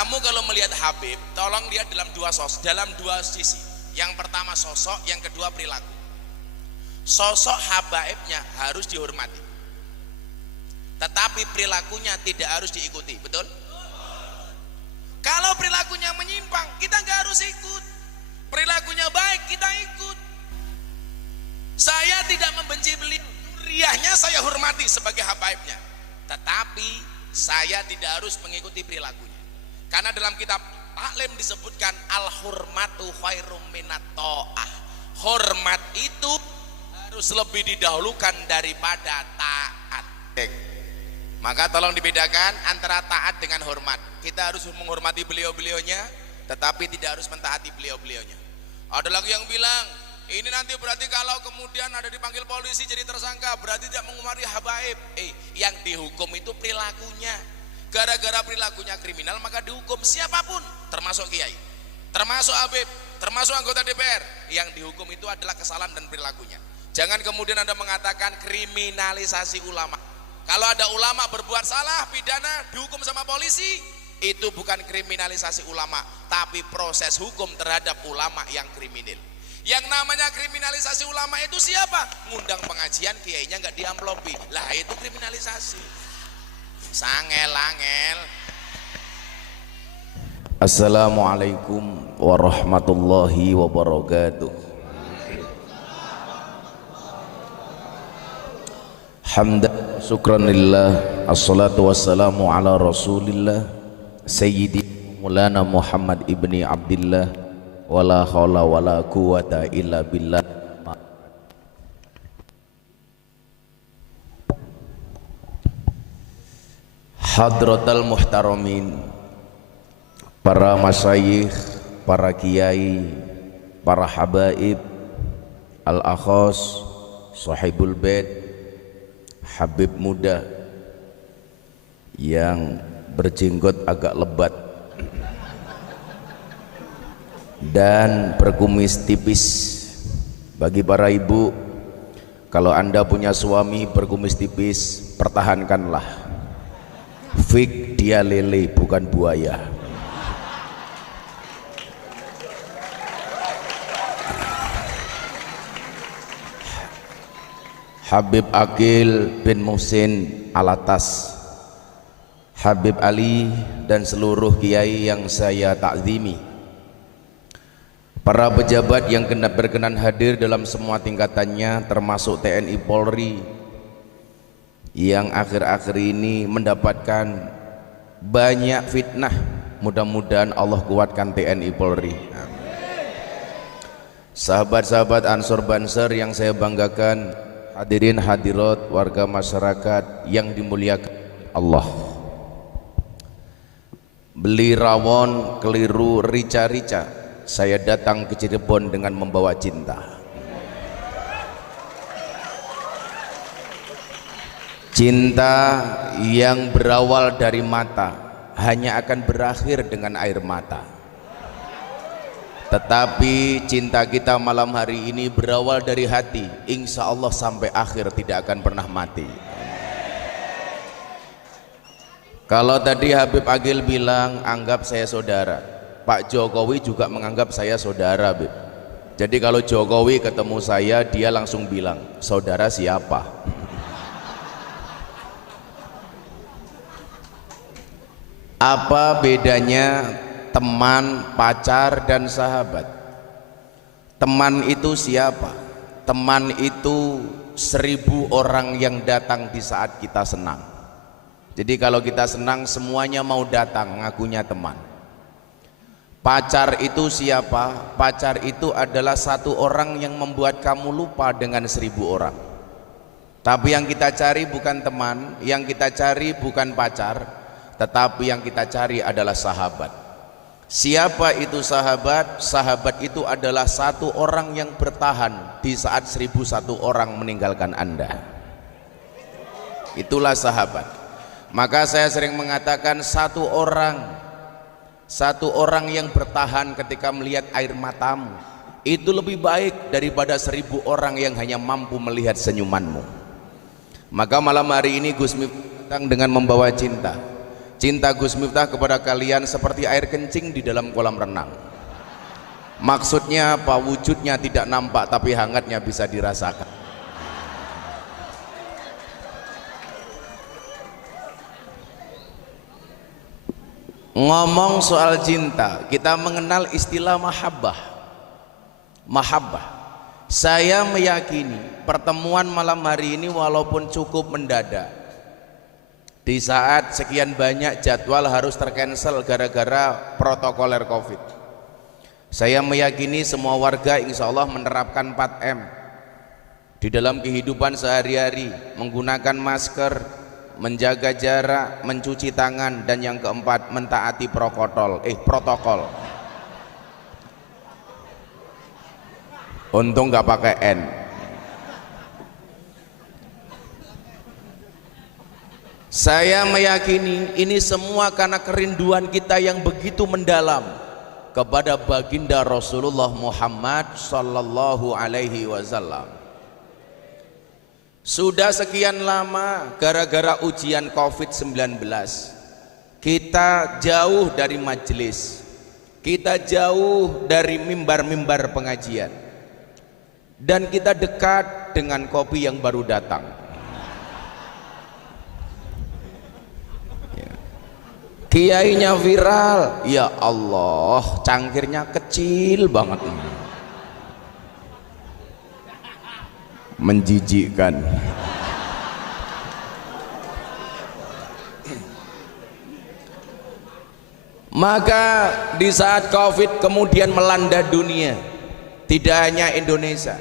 Kamu kalau melihat Habib, tolong lihat dalam dua sisi. Yang pertama sosok, yang kedua perilaku. Sosok habaibnya harus dihormati, tetapi perilakunya tidak harus diikuti, betul? Kalau perilakunya menyimpang, kita nggak harus ikut. Perilakunya baik, kita ikut. Saya tidak membenci beliau, riahnya saya hormati sebagai habaibnya, tetapi saya tidak harus mengikuti perilakunya. Karena dalam kitab taklim disebutkan al-hurmatu khairum minat ta'ah. Hormat itu harus lebih didahulukan daripada taat. Maka tolong dibedakan antara taat dengan hormat. Kita harus menghormati beliau-beliaunya, tetapi tidak harus mentaati beliau-beliaunya. Ada lagi yang bilang, ini nanti berarti kalau kemudian ada dipanggil polisi jadi tersangka, berarti tidak menghormati habaib. Yang dihukum itu perilakunya. Gara-gara perilakunya kriminal maka dihukum siapapun, termasuk kiai, termasuk habib, termasuk anggota DPR. Yang dihukum itu adalah kesalahan dan perilakunya. Jangan kemudian Anda mengatakan kriminalisasi ulama. Kalau ada ulama berbuat salah pidana dihukum sama polisi, itu bukan kriminalisasi ulama, tapi proses hukum terhadap ulama yang kriminal. Yang namanya kriminalisasi ulama itu siapa? Ngundang pengajian, kiainya nggak diamplopi, lah itu kriminalisasi. Sangel-angel. Assalamualaikum warahmatullahi wabarakatuh. Hamdan syukranillah, assalatu wassalamu ala rasulillah Sayyidi Maulana Muhammad ibni Abdillah, wala hawla wala quwata illa billah. Hadratal muhtaramin, para masyayikh, para kiai, para habaib, al-akhos, sahibul bait, habib muda yang berjenggot agak lebat dan berkumis tipis. Bagi para ibu, kalau Anda punya suami berkumis tipis, pertahankanlah. Fik dia lele bukan buaya. Habib Aqil bin Muhsin Alatas, Habib Ali dan seluruh kiai yang saya takzimi, para pejabat yang berkenan hadir dalam semua tingkatannya, termasuk TNI Polri yang akhir-akhir ini mendapatkan banyak fitnah. Mudah-mudahan Allah kuatkan TNI Polri. Sahabat-sahabat Ansor Banser yang saya banggakan, hadirin hadirat warga masyarakat yang dimuliakan Allah. Beli rawon keliru rica-rica, saya datang ke Cirebon dengan membawa cinta. Cinta yang berawal dari mata hanya akan berakhir dengan air mata. Tetapi cinta kita malam hari ini berawal dari hati, insya Allah sampai akhir tidak akan pernah mati. Kalau tadi Habib Aqil bilang anggap saya saudara, Pak Jokowi juga menganggap saya saudara, Bib. Jadi kalau Jokowi ketemu saya, dia langsung bilang, saudara siapa? Apa bedanya teman, pacar, dan sahabat? Teman itu siapa? Teman itu 1000 orang yang datang di saat kita senang. Jadi kalau kita senang semuanya mau datang, ngakunya teman. Pacar itu siapa? Pacar itu adalah satu orang yang membuat kamu lupa dengan 1000 orang. Tapi yang kita cari bukan teman, yang kita cari bukan pacar, tetapi yang kita cari adalah sahabat. Siapa itu sahabat? Sahabat itu adalah satu orang yang bertahan di saat 1001 orang meninggalkan Anda. Itulah sahabat. Maka saya sering mengatakan satu orang yang bertahan ketika melihat air matamu itu lebih baik daripada 1000 orang yang hanya mampu melihat senyumanmu. Maka malam hari ini Gus Miftah datang dengan membawa cinta. Cinta Gus Miftah kepada kalian seperti air kencing di dalam kolam renang. Maksudnya apa? Wujudnya tidak nampak tapi hangatnya bisa dirasakan. Ngomong soal cinta, kita mengenal istilah mahabbah. Mahabbah. Saya meyakini pertemuan malam hari ini walaupun cukup mendadak, di saat sekian banyak jadwal harus tercancel gara-gara protokoler Covid, saya meyakini semua warga insya Allah menerapkan 4M di dalam kehidupan sehari-hari, menggunakan masker, menjaga jarak, mencuci tangan, dan yang keempat mentaati protokol. Untung nggak pakai N. Saya meyakini ini semua karena kerinduan kita yang begitu mendalam kepada baginda Rasulullah Muhammad sallallahu alaihi wasallam. Sudah sekian lama gara-gara ujian Covid-19 kita jauh dari majelis, kita jauh dari mimbar-mimbar pengajian, dan kita dekat dengan kopi yang baru datang. Kiainya viral, ya Allah, cangkirnya kecil banget, menjijikkan. Maka di saat Covid kemudian melanda dunia, tidak hanya Indonesia,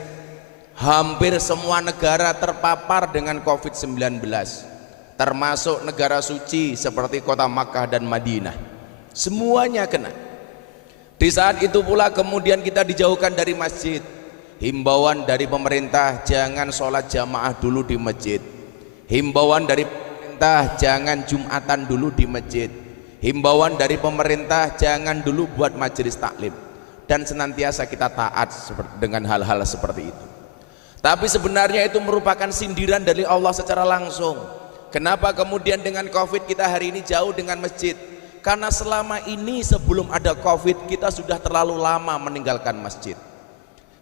hampir semua negara terpapar dengan Covid-19, termasuk negara suci seperti kota Makkah dan Madinah. Semuanya kena. Di saat itu pula kemudian kita dijauhkan dari masjid. Himbauan dari pemerintah, jangan sholat jamaah dulu di masjid. Himbauan dari pemerintah, jangan jumatan dulu di masjid. Himbauan dari pemerintah, jangan dulu buat majelis taklim. Dan senantiasa kita taat dengan hal-hal seperti itu. Tapi sebenarnya itu merupakan sindiran dari Allah secara langsung. Kenapa kemudian dengan Covid kita hari ini jauh dengan masjid? Karena selama ini sebelum ada Covid kita sudah terlalu lama meninggalkan masjid.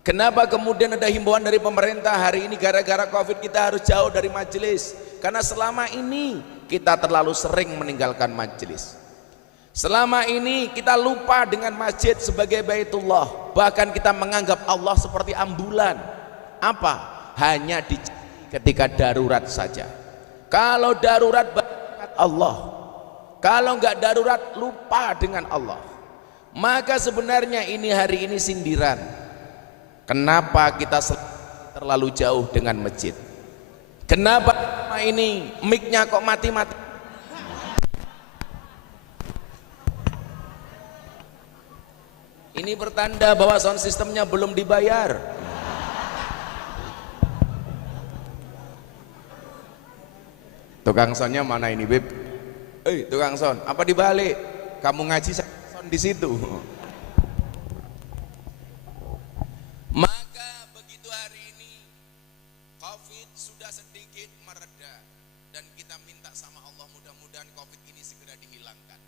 Kenapa kemudian ada himbauan dari pemerintah hari ini gara-gara Covid kita harus jauh dari majelis? Karena selama ini kita terlalu sering meninggalkan majelis. Selama ini kita lupa dengan masjid sebagai Baitullah. Bahkan kita menganggap Allah seperti ambulan. Apa? Hanya ketika darurat saja. Kalau darurat ingat Allah, kalau enggak darurat lupa dengan Allah. Maka sebenarnya ini hari ini sindiran. Kenapa kita terlalu jauh dengan masjid? Kenapa ini mic-nya kok mati-mati? Ini bertanda bahwa sound systemnya belum dibayar. Tukang soundnya mana ini, Beb? Tukang sound, apa dibalik? Kamu ngaji sound di situ. Maka begitu hari ini Covid sudah sedikit mereda dan kita minta sama Allah mudah-mudahan Covid ini segera dihilangkan.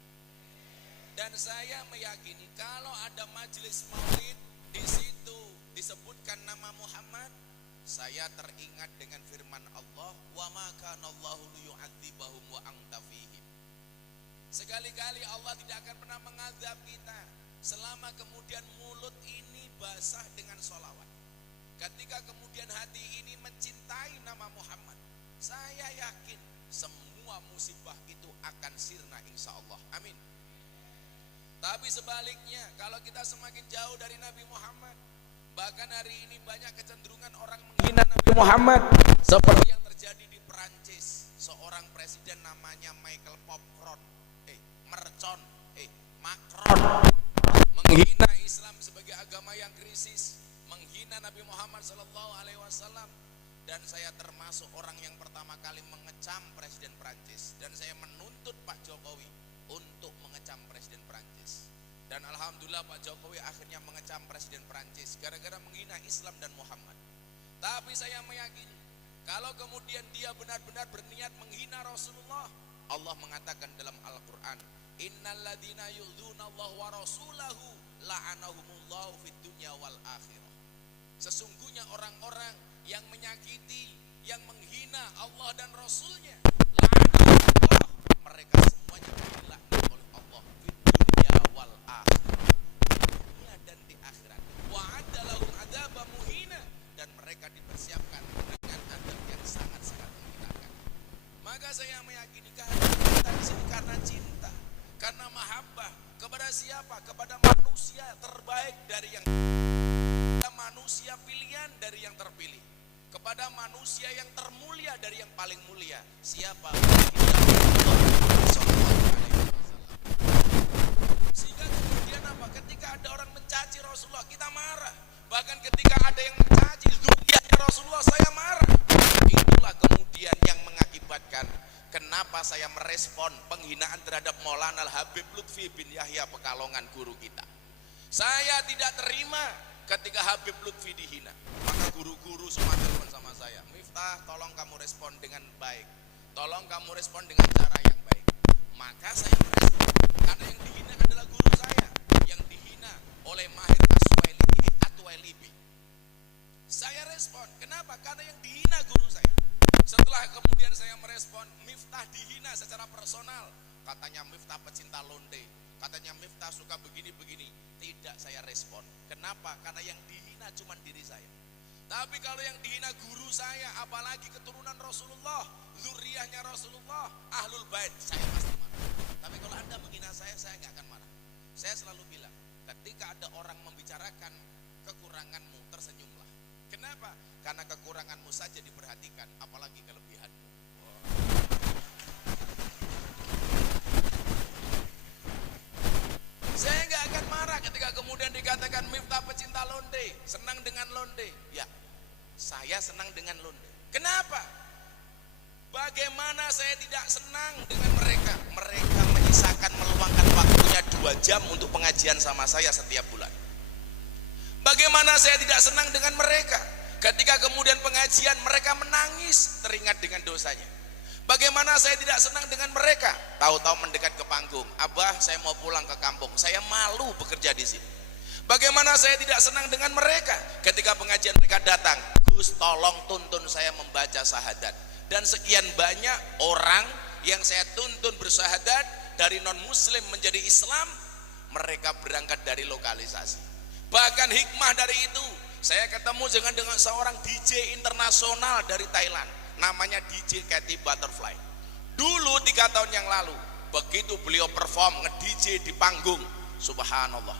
Dan saya meyakini kalau ada majelis maulid di situ disebutkan nama Muhammad, saya teringat dengan firman Allah, wa ma kana Allahu liyu'adzibahum wa anta fihim. Sekali-kali Allah tidak akan pernah mengazab kita selama kemudian mulut ini basah dengan sholawat. Ketika kemudian hati ini mencintai nama Muhammad, saya yakin semua musibah itu akan sirna insya Allah. Amin. Tapi sebaliknya, kalau kita semakin jauh dari Nabi Muhammad, bahkan hari ini banyak kecenderungan orang menghina Nabi Muhammad, seperti yang terjadi di Perancis. Seorang presiden namanya Macron menghina Islam sebagai agama yang krisis, menghina Nabi Muhammad SAW. Dan saya termasuk orang yang pertama kali mengecam presiden Perancis, dan saya menuntut Pak Jokowi untuk mengecam presiden Perancis. Dan alhamdulillah Pak Jokowi akhirnya mengecam presiden Perancis gara-gara menghina Islam dan Muhammad. Tapi saya meyakini kalau kemudian dia benar-benar berniat menghina Rasulullah, Allah mengatakan dalam Al-Quran, innal ladzina yu'dzunallaha wa rasulahu la'anahumullahu fid dunya wal akhirah. Sesungguhnya orang-orang yang menyakiti, yang menghina Allah dan Rasulnya, la'anahumullah, mereka semuanya dilaknat oleh Allah fid dunya wal akhirah, dunia dan di akhirat. Wa'adda lahum adzaba muhina, dan mereka dipersiapkan dengan adab yang sangat-sangat menghinakan. Maka saya meyakini kehadiran kita di sini karena cinta, karena mahabbah kepada siapa? Kepada manusia terbaik dari yang, manusia pilihan dari yang terpilih, kepada manusia yang termulia dari yang paling mulia. Siapa? Sehingga kemudian apa? Ketika ada orang mencaci Rasulullah, kita marah. Bahkan ketika ada yang mencaci zuriyahnya Rasulullah, saya marah. Itulah kemudian yang mengakibatkan kenapa saya merespon penghinaan terhadap Maulana Al-Habib Lutfi bin Yahya Pekalongan, guru kita. Saya tidak terima ketika Habib Lutfi dihina. Maka guru-guru semua telepon sama saya, Miftah, tolong kamu respon dengan baik, tolong kamu respon dengan cara yang baik. Maka saya merespon, karena yang dihina adalah guru saya, yang dihina oleh Mahir Atwailibi. Saya respon, kenapa? Karena yang dihina guru saya. Setelah kemudian saya merespon, Miftah dihina secara personal, katanya Miftah pecinta londe, katanya Miftah suka begini-begini. Tidak saya respon. Kenapa? Karena yang dihina cuma diri saya. Tapi kalau yang dihina guru saya, apalagi keturunan Rasulullah, zuriyahnya Rasulullah, ahlul bait, saya pasti marah. Tapi kalau Anda menghina saya nggak akan marah. Saya selalu bilang, ketika ada orang membicarakan kekuranganmu, tersenyumlah. Kenapa? Karena kekuranganmu saja diperhatikan, apalagi kelebihanmu. Saya nggak akan marah ketika kemudian dikatakan Miftah pecinta londe, senang dengan londe. Ya, saya senang dengan londe. Kenapa? Bagaimana saya tidak senang dengan mereka? Mereka menyisakan meluangkan waktunya 2 jam untuk pengajian sama saya setiap bulan. Bagaimana saya tidak senang dengan mereka? Ketika kemudian pengajian mereka menangis teringat dengan dosanya. Bagaimana saya tidak senang dengan mereka? Tahu-tahu mendekat ke panggung, Abah saya mau pulang ke kampung, saya malu bekerja di sini. Bagaimana saya tidak senang dengan mereka? Ketika pengajian mereka datang, Gus tolong tuntun saya membaca syahadat. Dan sekian banyak orang yang saya tuntun bersyahadat dari non muslim menjadi Islam, mereka berangkat dari lokalisasi. Bahkan hikmah dari itu, saya ketemu dengan seorang DJ internasional dari Thailand, namanya DJ Katy Butterfly. Dulu 3 tahun yang lalu, begitu beliau perform nge-DJ di panggung, subhanallah,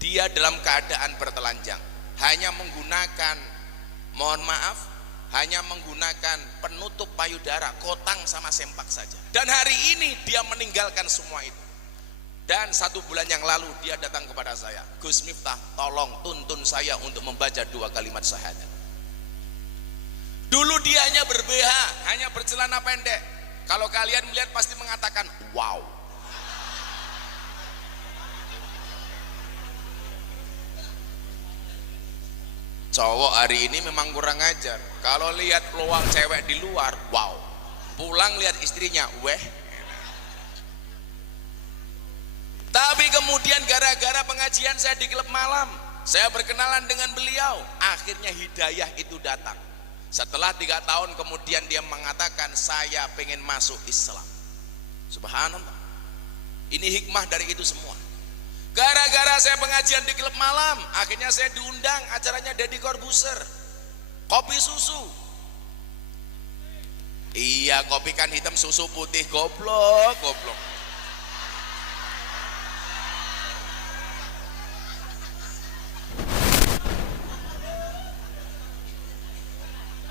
dia dalam keadaan bertelanjang, hanya menggunakan, mohon maaf, hanya menggunakan penutup payudara, kotang sama sempak saja. Dan hari ini dia meninggalkan semua itu. Dan 1 bulan yang lalu dia datang kepada saya, Gus Miftah tolong tuntun saya untuk membaca 2 kalimat syahadat. Dulu dia hanya ber-BH, hanya bercelana pendek. Kalau kalian melihat pasti mengatakan wow. Cowok hari ini memang kurang ajar. Kalau lihat peluang cewek di luar, wow. Pulang lihat istrinya, weh. Tapi kemudian gara-gara pengajian saya di klub malam, saya berkenalan dengan beliau, akhirnya hidayah itu datang. Setelah 3 tahun kemudian dia mengatakan, saya pengen masuk Islam. Subhanallah. Ini hikmah dari itu semua. Gara-gara saya pengajian di klub malam, akhirnya saya diundang acaranya Deddy Corbuzier, kopi susu. Iya, kopi kan hitam, susu putih, goblok.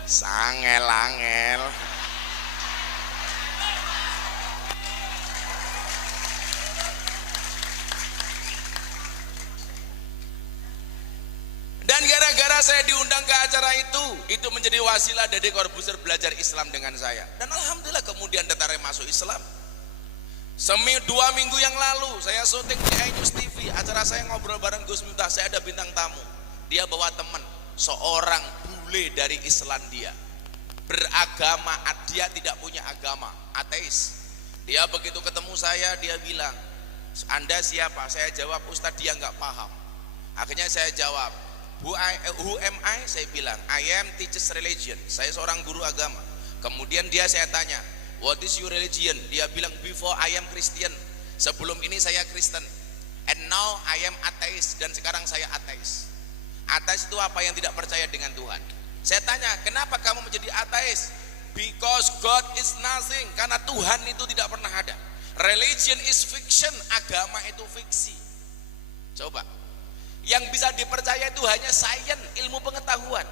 Sangel-angel. Dan gara-gara saya diundang ke acara itu menjadi wasilah Deddy Corbuzier belajar Islam dengan saya. Dan alhamdulillah kemudian tertarik masuk Islam. 2 minggu yang lalu saya syuting di iNews TV, acara saya ngobrol bareng Gus Miftah, saya ada bintang tamu. Dia bawa teman, seorang bule dari Islandia. beragama, dia tidak punya agama, ateis. Dia begitu ketemu saya, dia bilang, Anda siapa? Saya jawab, Ustadz, dia nggak paham. Akhirnya saya jawab, who am I? Saya bilang, I am teaches religion. Saya seorang guru agama. Kemudian saya tanya, what is your religion? Dia bilang, before I am Christian. Sebelum ini saya Kristen. And now I am atheist. Dan sekarang saya ateis. Ateis itu apa? Yang tidak percaya dengan Tuhan. Saya tanya, kenapa kamu menjadi ateis? Because God is nothing. Karena Tuhan itu tidak pernah ada. Religion is fiction. Agama itu fiksi. Coba, yang bisa dipercaya itu hanya sains, ilmu pengetahuan.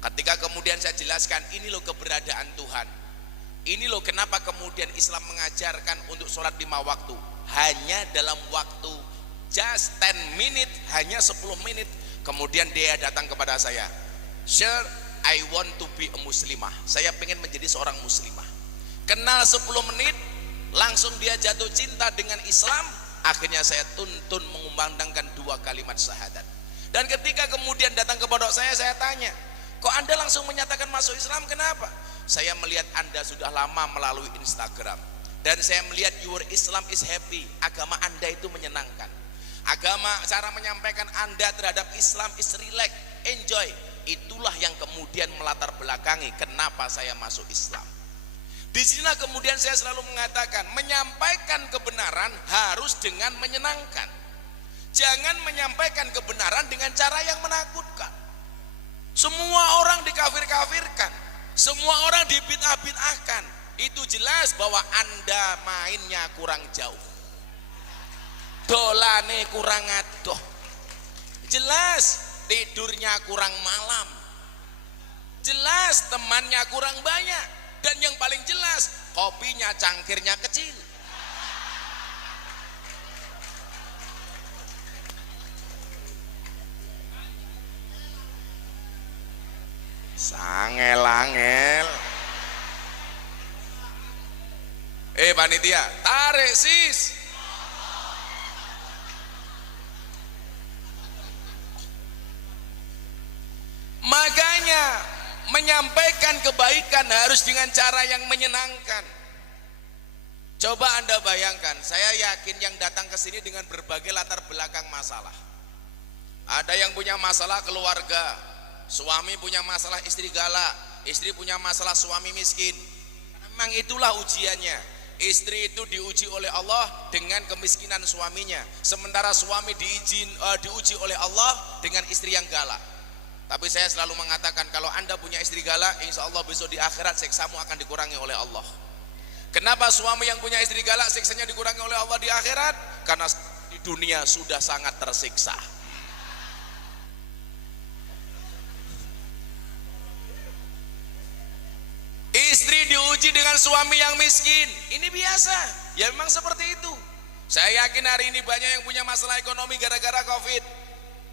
Ketika kemudian saya jelaskan, ini loh keberadaan Tuhan, ini loh kenapa kemudian Islam mengajarkan untuk sholat 5 waktu, hanya dalam waktu just 10 menit, hanya 10 menit. Kemudian dia datang kepada saya, Sir, I want to be a muslimah. Saya pengen menjadi seorang muslimah. Kenal 10 menit, langsung dia jatuh cinta dengan Islam. Akhirnya saya tuntun mengumandangkan 2 kalimat syahadat. Dan ketika kemudian datang ke pondok saya tanya, kok Anda langsung menyatakan masuk Islam, kenapa? Saya melihat Anda sudah lama melalui Instagram, dan saya melihat your Islam is happy. Agama Anda itu menyenangkan. Agama, cara menyampaikan Anda terhadap Islam is relax, enjoy. Itulah yang kemudian melatar belakangi kenapa saya masuk Islam. Di sinilah kemudian saya selalu mengatakan, menyampaikan kebenaran harus dengan menyenangkan. Jangan menyampaikan kebenaran dengan cara yang menakutkan. Semua orang dikafir-kafirkan, semua orang dibid'ah-bid'ahkan. Itu jelas bahwa Anda mainnya kurang jauh, dolane kurang adoh, jelas tidurnya kurang malam, jelas temannya kurang banyak, dan yang paling jelas kopinya cangkirnya kecil. Sangel-angel. Panitia, tarik sis. Makanya menyampaikan kebaikan harus dengan cara yang menyenangkan. Coba Anda bayangkan, saya yakin yang datang ke sini dengan berbagai latar belakang masalah. Ada yang punya masalah keluarga, suami punya masalah istri galak, istri punya masalah suami miskin. Memang itulah ujiannya. Istri itu diuji oleh Allah dengan kemiskinan suaminya, sementara suami diuji oleh Allah dengan istri yang galak. Tapi saya selalu mengatakan, kalau Anda punya istri galak, insya Allah besok di akhirat siksamu akan dikurangi oleh Allah. Kenapa suami yang punya istri galak siksanya dikurangi oleh Allah di akhirat? Karena di dunia sudah sangat tersiksa. Istri diuji dengan suami yang miskin, ini biasa, ya memang seperti itu. Saya yakin hari ini banyak yang punya masalah ekonomi gara-gara COVID.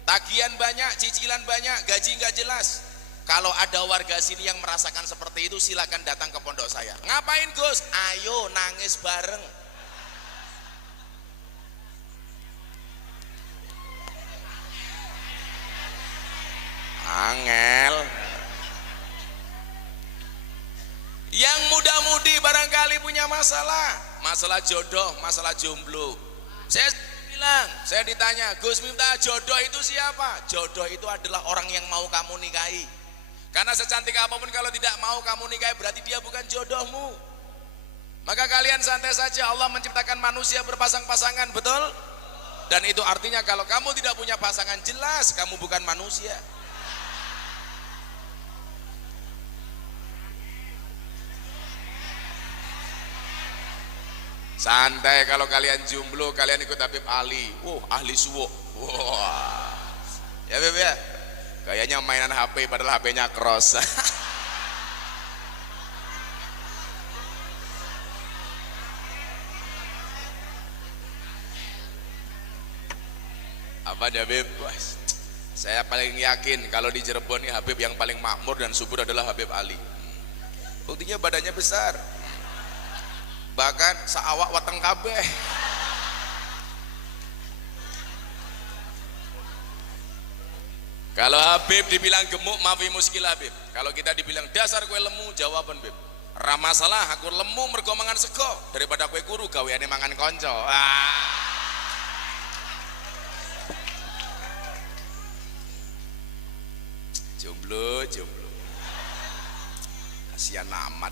Tagihan banyak, cicilan banyak, gaji nggak jelas. Kalau ada warga sini yang merasakan seperti itu, silakan datang ke pondok saya. Ngapain Gus? Ayo nangis bareng. Angel. Yang muda-mudi barangkali punya masalah jodoh, masalah jomblo. Saya bilang, saya ditanya, Gus minta jodoh itu siapa? Jodoh itu adalah orang yang mau kamu nikahi. Karena secantik apapun kalau tidak mau kamu nikahi, berarti dia bukan jodohmu. Maka kalian santai saja, Allah menciptakan manusia berpasang-pasangan, betul? Dan itu artinya kalau kamu tidak punya pasangan, jelas kamu bukan manusia. Santai, kalau kalian jomblo, kalian ikut Habib Ali. Ahli suwo. Wah. Ya Beb ya. Kayaknya mainan HP padahal HP-nya cross. Apa dia Habib? Saya paling yakin kalau di Cirebon nih Habib yang paling makmur dan subur adalah Habib Ali. Buktinya badannya besar. Bahkan saawak wateng kabeh. Kalau Habib dibilang gemuk, maafi muskil Habib. Kalau kita dibilang dasar kue lemu, jawaban Bib, ra masalah, aku lemu mergo mangan sego daripada kue kuru gaweane mangan konco. Jomblo, jomblo. Kasihan amat.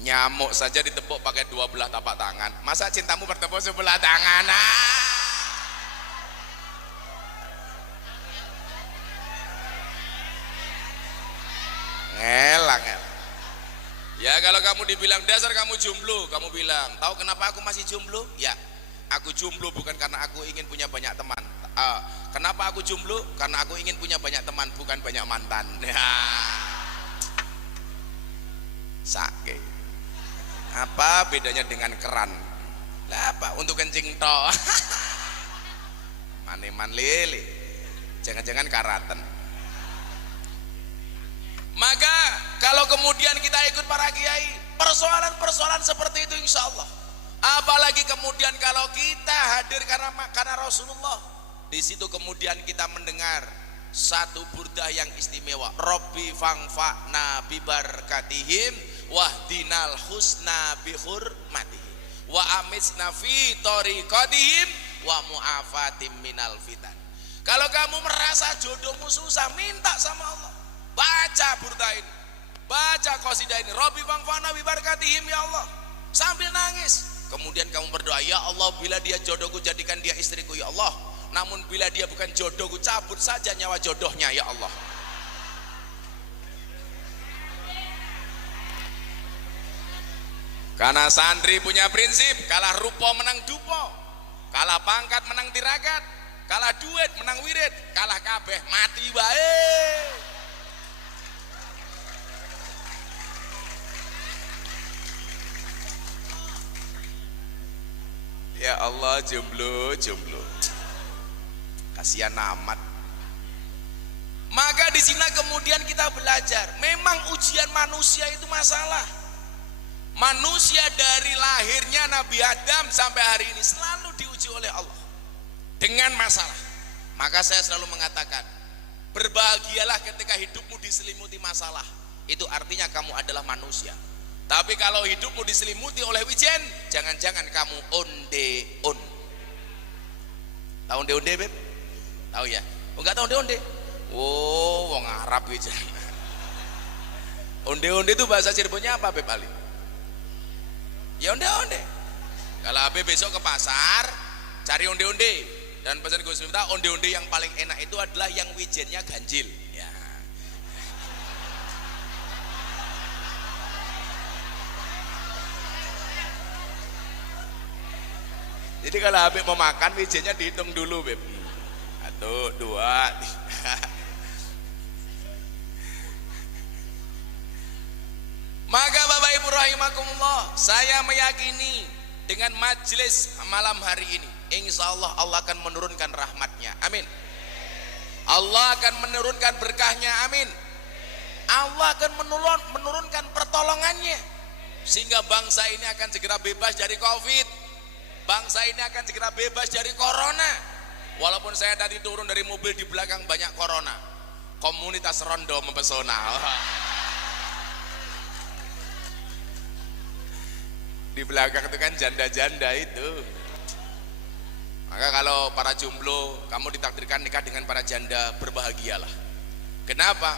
Nyamuk saja ditepuk pakai 2 belah tapak tangan. Masa cintamu bertepuk sebelah tangan? Ngelak. Ya kalau kamu dibilang dasar kamu jomblo, kamu bilang, tahu kenapa aku masih jomblo? Ya, aku jomblo bukan karena aku ingin punya banyak teman. Kenapa aku jomblo? Karena aku ingin punya banyak teman, bukan banyak mantan. Sake. Apa bedanya dengan keran? Lah apa? Untuk kencing toh. Maneman lele. Jangan-jangan karatan. Maka kalau kemudian kita ikut para kiai, persoalan-persoalan seperti itu insya Allah. Apalagi kemudian kalau kita hadir karena Rasulullah, di situ kemudian kita mendengar satu burdah yang istimewa. Robbi fangfa'na bibarakatihim wahdinal husna bihurmatihim wa amitsna fi thoriqatihim wa mu'afatim minal fitan. Kalau kamu merasa jodohmu susah, minta sama Allah. Baca burda ini, baca qasidah ini, Rabbi fangfa'na bibarakatihim ya Allah, sambil nangis. Kemudian kamu berdoa, ya Allah, bila dia jodohku jadikan dia istriku ya Allah, namun bila dia bukan jodohku cabut saja nyawa jodohnya ya Allah. Karena santri punya prinsip, kalah rupa menang dupo, kalah pangkat menang tirakat, kalah duit menang wirid, kalah kabeh mati wae. Ya Allah, jomblo, jomblo. Kasihan amat. Maka di sini kemudian kita belajar, memang ujian manusia itu masalah. Manusia dari lahirnya Nabi Adam sampai hari ini selalu diuji oleh Allah dengan masalah. Maka saya selalu mengatakan, berbahagialah ketika hidupmu diselimuti masalah. Itu artinya kamu adalah manusia. Tapi kalau hidupmu diselimuti oleh wijen, jangan-jangan kamu onde-on. Tahu onde-onde, Beb? Tahu ya? Oh, enggak tahu onde-onde? Oh, wong Arab wijen. Onde-onde itu bahasa Cirebonnya apa, Beb Ali? Ya onde-onde. Kalau Habib besok ke pasar, cari onde-onde. Dan pesan Gus Miftah, onde-onde yang paling enak itu adalah yang wijennya ganjil. Ya. Jadi kalau Habib mau makan, wijennya dihitung dulu, Beb. 1, 2, 3. Maka Bapak Ibu rahimakumullah, saya meyakini dengan majelis malam hari ini, insya Allah Allah akan menurunkan rahmatnya, amin. Allah akan menurunkan berkahnya, amin. Allah akan menurunkan pertolongannya, sehingga bangsa ini akan segera bebas dari Covid. Bangsa ini akan segera bebas dari corona. Walaupun saya tadi turun dari mobil, di belakang banyak corona. Komunitas rondo mempesona. Di belakang itu kan janda-janda itu. Maka kalau para jomblo, kamu ditakdirkan nikah dengan para janda, berbahagialah. Kenapa?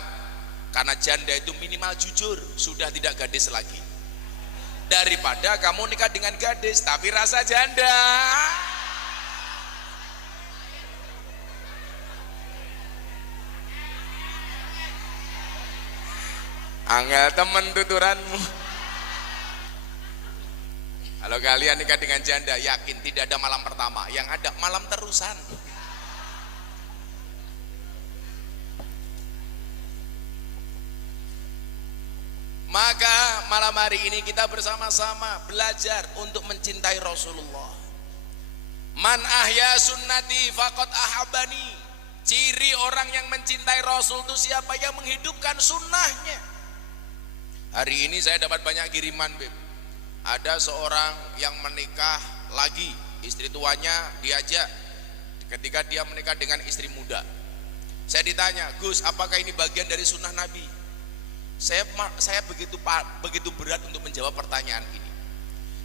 Karena janda itu minimal jujur, sudah tidak gadis lagi. Daripada kamu nikah dengan gadis tapi rasa janda. Angel temen tuturanmu. Kalau kalian nikah dengan janda, yakin tidak ada malam pertama, yang ada malam terusan. Maka malam hari ini kita bersama-sama belajar untuk mencintai Rasulullah. Man ahya sunnati faqad ahabani. Ciri orang yang mencintai Rasul itu siapa? Yang menghidupkan sunnahnya. Hari ini saya dapat banyak kiriman, Beb. Ada seorang yang menikah lagi, istri tuanya diajak ketika dia menikah dengan istri muda. Saya ditanya, Gus, apakah ini bagian dari sunnah Nabi? Saya begitu berat untuk menjawab pertanyaan ini.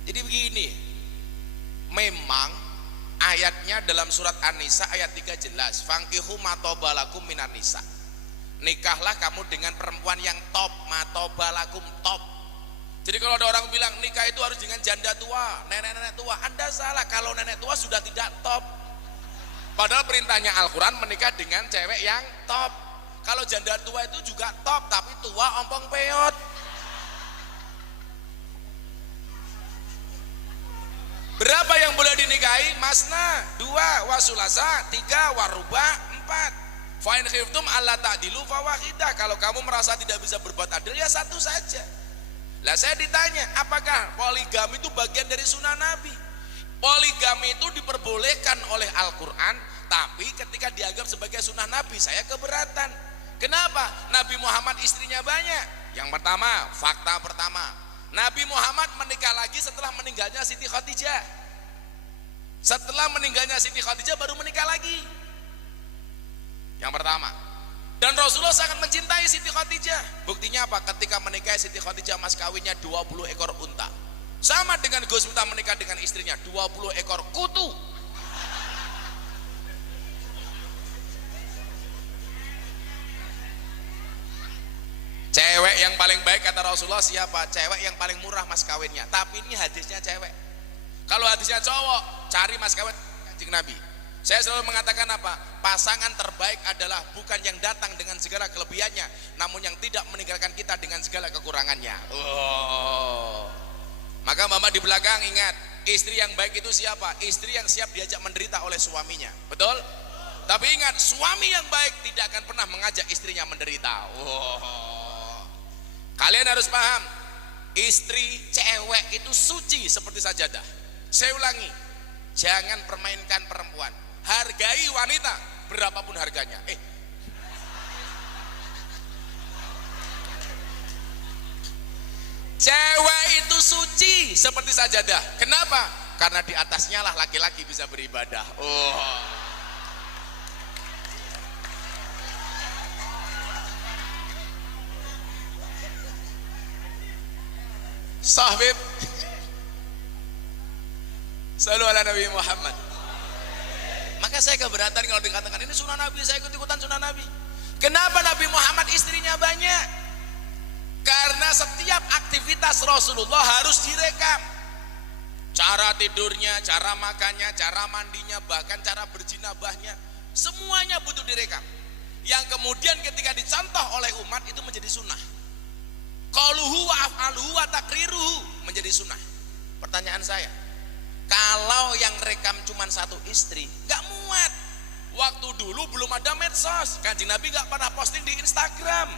Jadi begini, memang ayatnya dalam surat An-Nisa ayat 3 jelas, fankihu matobalakum minan nisa. Nikahlah kamu dengan perempuan yang top, matobalakum top. Jadi kalau ada orang bilang nikah itu harus dengan janda tua, nenek-nenek tua, Anda salah. Kalau nenek tua sudah tidak top. Padahal perintahnya Al-Quran menikah dengan cewek yang top. Kalau janda tua itu juga top, tapi tua ompong peot. Berapa yang boleh dinikahi? Masna, 2, wasulasa, 3, waruba, 4. Fa'in khiftum alla ta'dilu fawahidah. Kalau kamu merasa tidak bisa berbuat adil, ya satu saja. Lah saya ditanya, apakah poligami itu bagian dari sunnah Nabi? Poligami itu diperbolehkan oleh Al-Quran, tapi ketika dianggap sebagai sunnah Nabi, saya keberatan. Kenapa? Nabi Muhammad istrinya banyak. Yang pertama, fakta pertama, Nabi Muhammad menikah lagi setelah meninggalnya Siti Khadijah. Setelah meninggalnya Siti Khadijah baru menikah lagi. Yang pertama. Dan Rasulullah sangat mencintai Siti Khadijah. Buktinya apa? Ketika menikahi Siti Khadijah, mas kawinnya 20 ekor unta. Sama dengan Gus Miftah menikah dengan istrinya, 20 ekor kutu. Cewek yang paling baik kata Rasulullah siapa? Cewek yang paling murah mas kawinnya. Tapi ini hadisnya cewek. Kalau hadisnya cowok, cari mas kawin Kanjeng Nabi. Saya selalu mengatakan apa? Pasangan terbaik adalah bukan yang datang dengan segala kelebihannya, namun yang tidak meninggalkan kita dengan segala kekurangannya. Oh. Maka mama di belakang ingat, istri yang baik itu siapa? Istri yang siap diajak menderita oleh suaminya. Betul? Tapi ingat, suami yang baik tidak akan pernah mengajak istrinya menderita. Oh. Kalian harus paham, istri cewek itu suci seperti sajadah. Saya ulangi, jangan permainkan perempuan. Hargai wanita berapapun harganya. Cewek itu suci seperti sajadah. Kenapa? Karena di atasnya lah laki-laki bisa beribadah. Oh. Sahbib, selalu ala Nabi Muhammad. Maka saya keberatan kalau dikatakan ini sunnah Nabi, saya ikut-ikutan sunnah Nabi. Kenapa Nabi Muhammad istrinya banyak? Karena setiap aktivitas Rasulullah harus direkam. Cara tidurnya, cara makannya, cara mandinya, bahkan cara berjinabahnya, semuanya butuh direkam. Yang kemudian ketika dicontoh oleh umat itu menjadi sunnah. Qauluhu wa af'aluhu wa takriruhu menjadi sunnah. Pertanyaan saya, kalau yang rekam cuma satu istri, nggak muat. Waktu dulu belum ada medsos, Kanjeng Nabi nggak pernah posting di Instagram.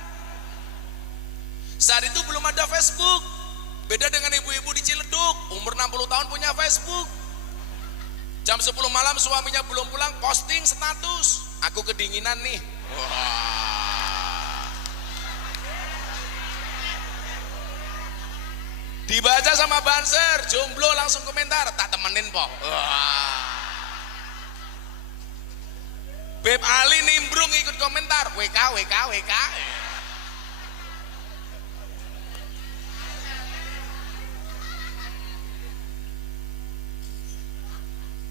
Saat itu belum ada Facebook. Beda dengan ibu-ibu di Ciledug, umur 60 tahun punya Facebook. Jam 10 malam suaminya belum pulang, posting status, aku kedinginan nih. Wah. Dibaca sama banser, jomblo langsung komentar, tak temenin po. Wah. Beb Ali nimbrung ikut komentar, WK.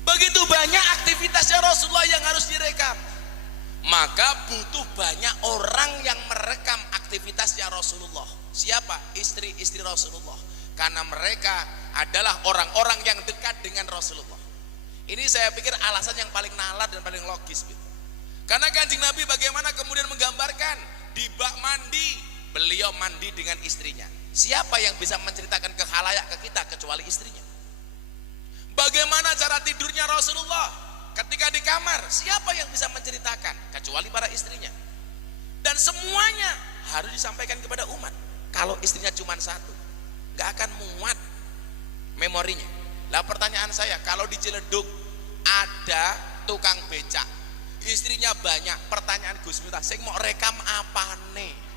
Begitu banyak aktivitasnya Rasulullah yang harus direkam. Maka butuh banyak orang yang merekam aktivitasnya Rasulullah. Siapa? Istri-istri Rasulullah. Karena mereka adalah orang-orang yang dekat dengan Rasulullah. Ini saya pikir alasan yang paling nalar dan paling logis. Karena Kanjeng Nabi bagaimana kemudian menggambarkan di bak mandi, beliau mandi dengan istrinya. Siapa yang bisa menceritakan ke khalayak ke kita kecuali istrinya? Bagaimana cara tidurnya Rasulullah ketika di kamar? Siapa yang bisa menceritakan kecuali para istrinya? Dan semuanya harus disampaikan kepada umat. Kalau istrinya cuma satu, nggak akan muat memorinya. Lah pertanyaan saya, kalau di Ciledug ada tukang becak, istrinya banyak, pertanyaan Gus Miftah, saya mau rekam apa nih?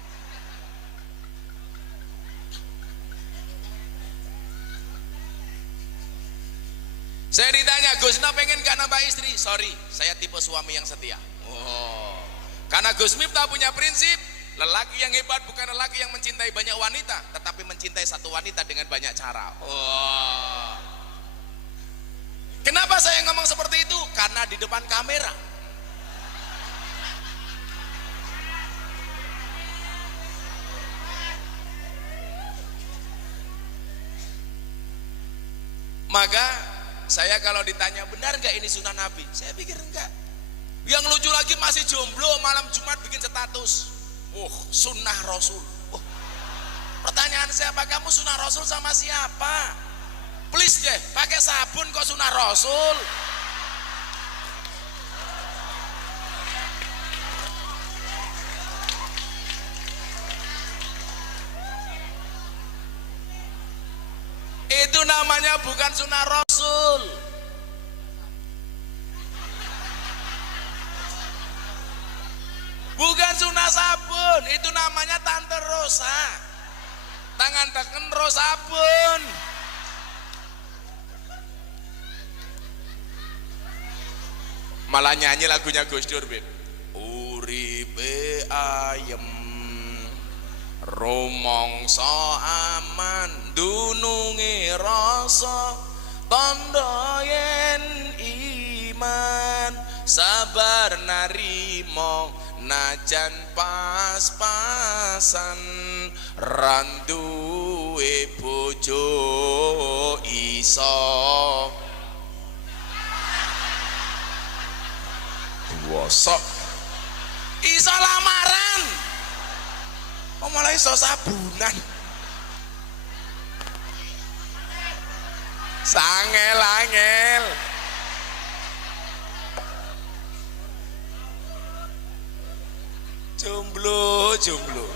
Saya ditanya, Gus Miftah pengen gak nambah istri? Sorry, saya tipe suami yang setia. Oh, Karena Gus Miftah punya prinsip, lelaki yang hebat bukan lelaki yang mencintai banyak wanita, tetapi mencintai satu wanita dengan banyak cara. Oh. Kenapa saya ngomong seperti itu? Karena di depan kamera. Maka saya kalau ditanya benar nggak ini sunnah Nabi, saya pikir enggak. Yang lucu lagi masih jomblo malam Jumat bikin status, sunnah Rasul. Pertanyaan saya, apa kamu sunnah Rasul sama siapa? Please deh, pakai sabun kok sunnah Rasul. Itu namanya bukan sunnah Rasul. Bukan sunnah sabun, itu namanya Tante Rosa. Tangan teken ros sabun. Malah nyanyi lagunya Gus Dur, Beb. Uripe ayem, rumangsa aman, dununge rasa, tandha yen iman, sabar narimo najan pas-pasan, randuwe bojo iso wosok, iso lamaran, malah iso sabunan. Sangel-angel. Jomblo.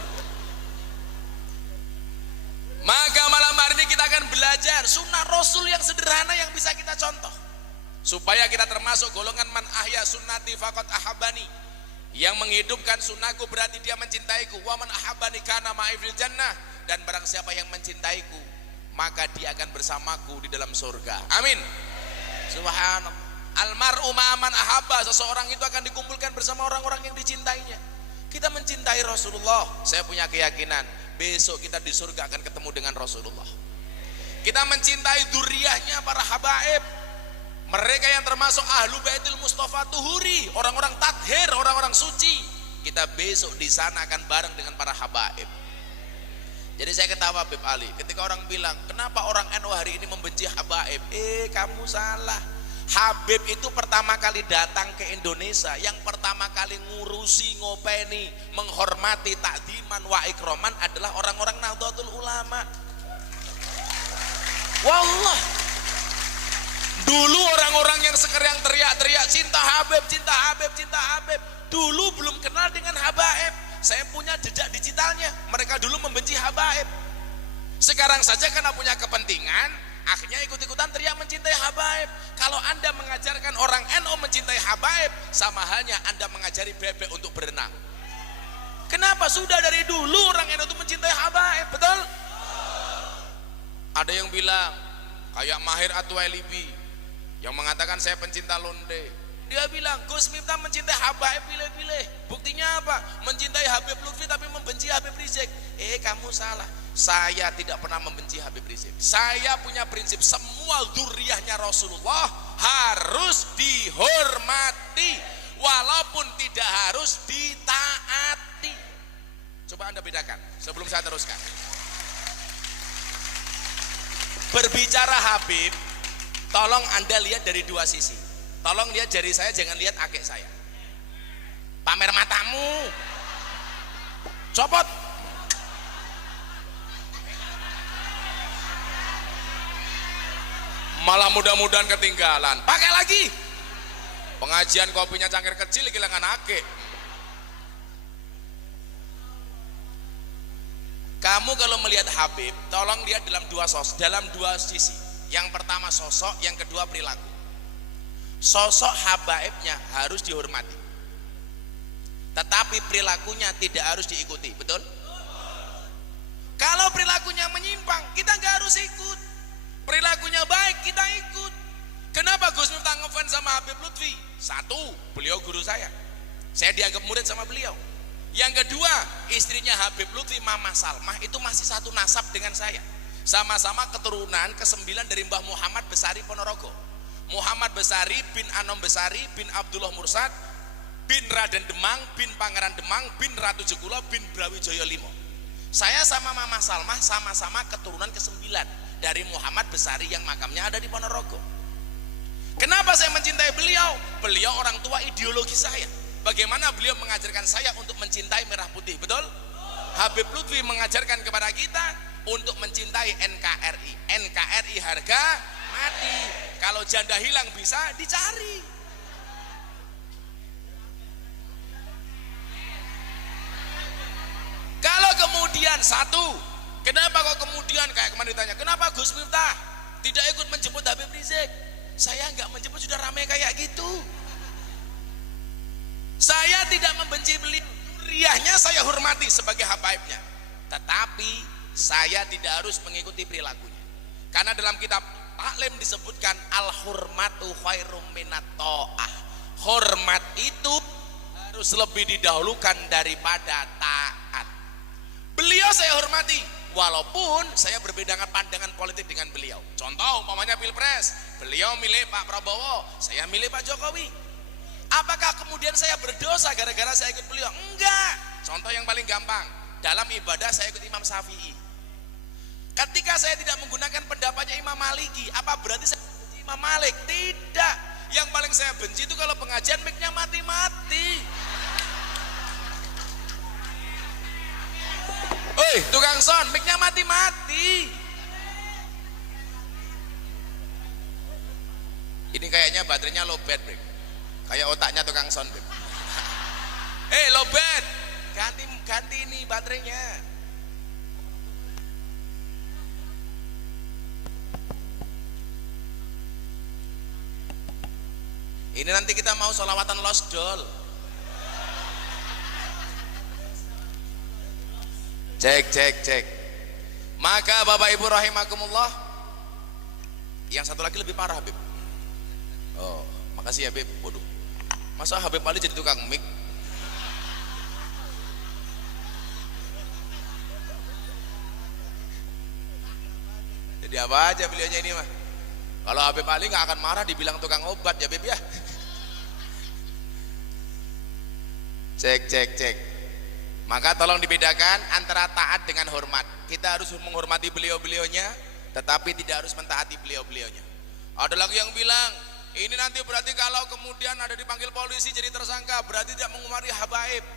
Maka malam hari ini kita akan belajar sunnah Rasul yang sederhana yang bisa kita contoh, supaya kita termasuk golongan man ahya sunnati faqad ahabani, yang menghidupkan sunnahku berarti dia mencintaiku. Wa man ahabani kana ma'i fil jannah, dan barang siapa yang mencintaiku maka dia akan bersamaku di dalam surga. Amin. Subhanallah. Almar'u ma'aman ahabba, seseorang itu akan dikumpulkan bersama orang-orang yang dicintainya. Kita mencintai Rasulullah, saya punya keyakinan besok kita di surga akan ketemu dengan Rasulullah. Kita mencintai dzurriyyahnya para habaib, mereka yang termasuk ahlu baitul Mustafa tuhuri, orang-orang tathir, orang-orang suci. Kita besok di sana akan bareng dengan para habaib. Jadi saya ketawa Beb Ali ketika orang bilang, kenapa orang NU hari ini membenci habaib? Kamu salah. Habib itu pertama kali datang ke Indonesia, yang pertama kali ngurusi, ngopeni, menghormati, takdiman wa ikroman adalah orang-orang Nahdlatul Ulama. Wallah, dulu orang-orang yang sekarang teriak-teriak cinta Habib, cinta Habib, cinta Habib, dulu belum kenal dengan habaib. Saya punya jejak digitalnya, mereka dulu membenci habaib. Sekarang saja karena punya kepentingan, akhirnya ikut-ikutan teriak mencintai habaib. Kalau Anda mengajarkan orang NU mencintai habaib, sama halnya Anda mengajari bebek untuk berenang. Kenapa? Sudah dari dulu orang NU itu mencintai habaib, betul? Ada yang bilang kayak Mahir Atwailibi yang mengatakan saya pencinta londe. Dia bilang Gus Miftah mencintai habaib pilih-pilih. Buktinya apa? Mencintai Habib Lutfi tapi membenci Habib Rizik. Kamu salah. Saya tidak pernah membenci Habib Rizik. Saya punya prinsip semua dzurriyyahnya Rasulullah harus dihormati walaupun tidak harus ditaati. Coba Anda bedakan sebelum saya teruskan. Berbicara Habib, tolong Anda lihat dari dua sisi. Tolong lihat jari saya, jangan lihat akik saya. Pamer matamu. Copot. Malah mudah-mudahan ketinggalan. Pakai lagi. Pengajian kopinya cangkir kecil kehilangan akik. Kamu kalau melihat Habib, tolong lihat dalam dua sisi. Yang pertama sosok, yang kedua perilaku. Sosok habaibnya harus dihormati, tetapi perilakunya tidak harus diikuti, betul? Kalau perilakunya menyimpang, kita nggak harus ikut. Perilakunya baik, kita ikut. Kenapa Gus Miftah ngefans sama Habib Lutfi? Satu, beliau guru saya. Saya dianggap murid sama beliau. Yang kedua, istrinya Habib Lutfi, Mama Salmah, itu masih satu nasab dengan saya. Sama-sama keturunan ke-9 dari Mbah Muhammad Besari Ponorogo. Muhammad Besari bin Anom Besari bin Abdullah Mursad bin Raden Demang bin Pangeran Demang bin Ratu Jekulo bin Brawijaya Limo. Saya sama Mama Salmah sama-sama keturunan ke-9 dari Muhammad Besari yang makamnya ada di Ponorogo. Kenapa saya mencintai beliau? Beliau orang tua ideologi saya. Bagaimana beliau mengajarkan saya untuk mencintai merah putih, betul? Habib Lutfi mengajarkan kepada kita untuk mencintai NKRI. NKRI harga mati. Kalau janda hilang bisa dicari. Kalau kemudian satu, kenapa kok kemudian kayak kemarin ditanya, kenapa Gus Miftah tidak ikut menjemput Habib Rizik? Saya nggak menjemput, sudah ramai kayak gitu. Saya tidak membenci beliau, riahnya saya hormati sebagai habaibnya. Tetapi saya tidak harus mengikuti perilakunya. Karena dalam kitab taklim disebutkan al-hurmatu khairum minat ta'ah. Hormat itu harus lebih didahulukan daripada taat. Beliau saya hormati, walaupun saya berbeda pandangan politik dengan beliau. Contoh umpamanya Pilpres, beliau milih Pak Prabowo, saya milih Pak Jokowi. Apakah kemudian saya berdosa gara-gara saya ikut beliau? Enggak. Contoh yang paling gampang, dalam ibadah saya ikut Imam Syafi'i. Ketika saya tidak menggunakan pendapatnya Imam Maliki, apa berarti saya benci Imam Malik? Tidak. Yang paling saya benci itu kalau pengajian mic-nya mati-mati. Oi, tukang sound, mic-nya mati-mati. Ini kayaknya baterainya low bed, Beb. Kayak otaknya tukang sound, Beb. Low bed. Ganti ini baterainya. Ini nanti kita mau sholawatan lost doll. Cek. Maka Bapak Ibu rahimakumullah, yang satu lagi lebih parah, Beb. Oh, makasih ya, Beb. Waduh, masa Habib Ali jadi tukang mic? Jadi apa aja beliaunya ini mah. Kalau Habib Ali nggak akan marah dibilang tukang obat ya, Beb ya. Cek. Maka tolong dibedakan antara taat dengan hormat. Kita harus menghormati beliau-beliaunya, tetapi tidak harus mentaati beliau-beliaunya. Ada lagi yang bilang, ini nanti berarti kalau kemudian ada dipanggil polisi jadi tersangka, berarti tidak mengumari habaib.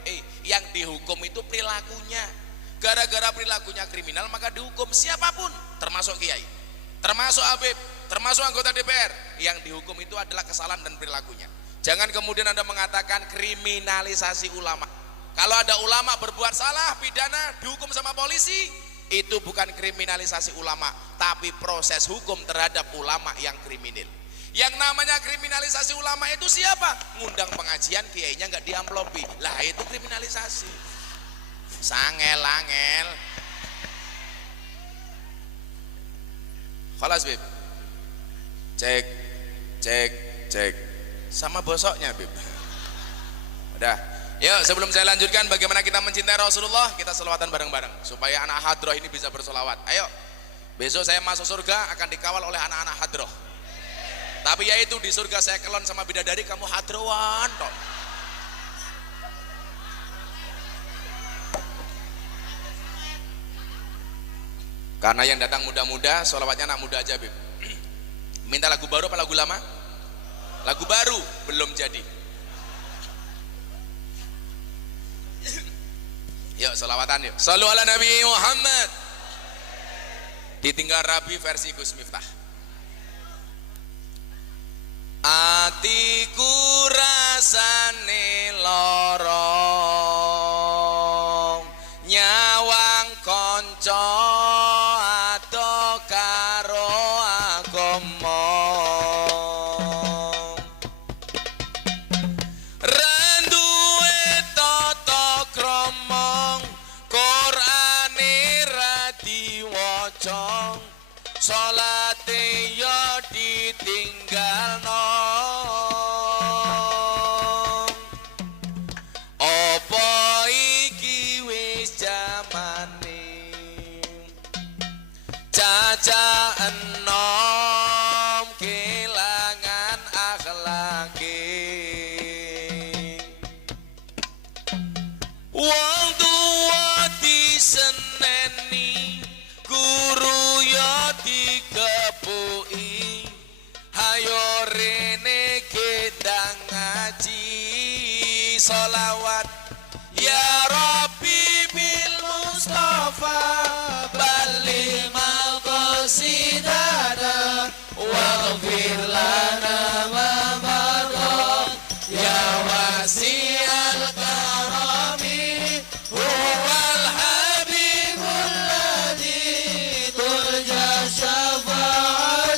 Yang dihukum itu perilakunya. Gara-gara perilakunya kriminal maka dihukum siapapun, termasuk kiai, termasuk habib, termasuk anggota DPR. Yang dihukum itu adalah kesalahan dan perilakunya. Jangan kemudian Anda mengatakan kriminalisasi ulama. Kalau ada ulama berbuat salah pidana dihukum sama polisi, itu bukan kriminalisasi ulama, tapi proses hukum terhadap ulama yang kriminal. Yang namanya kriminalisasi ulama itu siapa? Ngundang pengajian, kiainya nggak diamplopi, lah itu kriminalisasi. Sangel-angel. Khalas, Beb. Cek. Sama bosoknya, Beb. Udah. Yuk, sebelum saya lanjutkan bagaimana kita mencintai Rasulullah, kita selawatan bareng-bareng supaya anak hadroh ini bisa bersolawat. Ayo. Besok saya masuk surga akan dikawal oleh anak-anak hadroh. Tapi yaitu di surga saya kelon sama bidadari, kamu hadrowan toh. Karena yang datang muda-muda, sholawatnya anak muda aja, Beb. Minta lagu baru apa lagu lama? Lagu baru belum jadi. Yuk sholawatan yuk. Shallu ala Nabi Muhammad. Ditinggal Rabi versi Gus Miftah. Atiku rasane lorong, nyawang konco ado karo agama. Renduwe tata krama, Qur'ane ra diwaca, salate yo ditinggalno. solawat. Ya Rabbi bil Mustafa balligh maqasidana waghfir lana ma madha ya wasi'al karami huwal habibul ladzi turja syafa'atuhu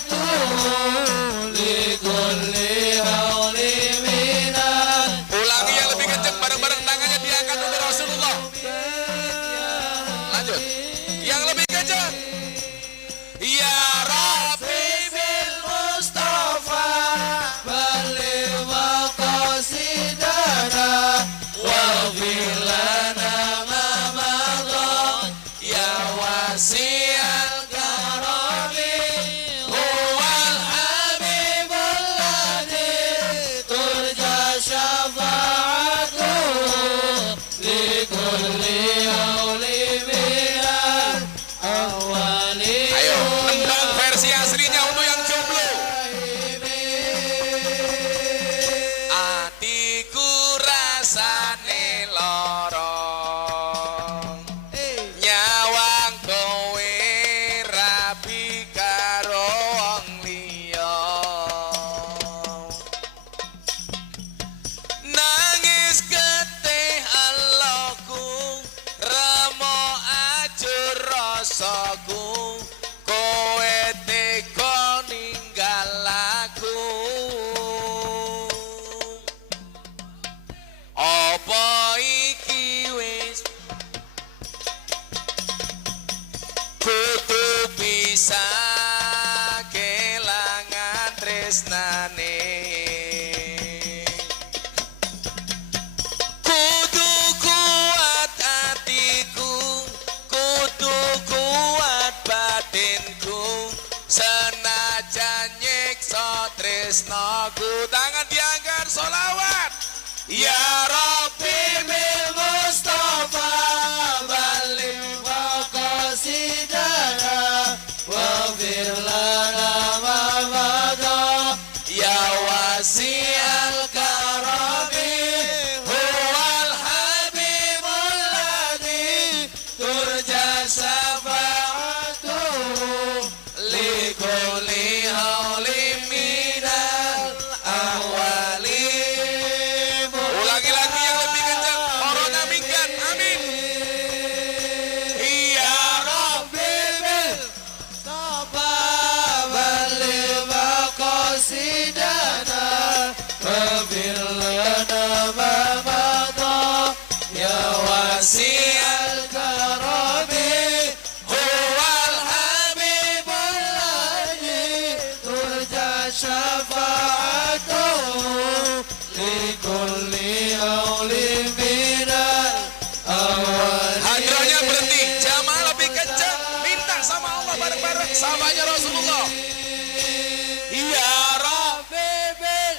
li kulli hauli minan. Ulangi yang lebih kenceng, bareng-bareng tangannya diangkat untuk Rasulullah. Lanjut yang lebih kenceng. Ya Rabbi bil Mustafa balligh maqasidana waghfir lana ma madha ya wasi'al karami huwal habibul ladzi turja syafa'atuhu li kulli hauli minan awali. Ayo nembang versi aslinya untuk yang jomblo. Atiku rasane lorong nyawang kowe rabi karo wong liya nangis getih alaku remo ajur rasaku kowe tega ninggal aku. Apa iki wis kudu bisa kelangan tresnane kudu kuat hatiku kudu kuat batinku senajan nyiksa tresnaku. Tangan diangkat solawat. Ya Rabbi bil Mustafa balligh maqasidana waghfir lana ma madha ya wasi'al karami huwal habibul ladzi turja syafa'atuhu li kulli hauli minal ahwali. Ulangi lagi yang lebih kencang. Corona minggat. Amin. Ya Rabbi bil Mustafa balligh maqasidana waghfir lana ma madha ya wasi'al karami huwal habibul ladzi turja syafa'atuhu li kulli hauli minal awali. Hadronya berhenti, jamaah lebih kencang, minta sama Allah bareng-bareng, samanya Rasulullah. Ya Rabbi bil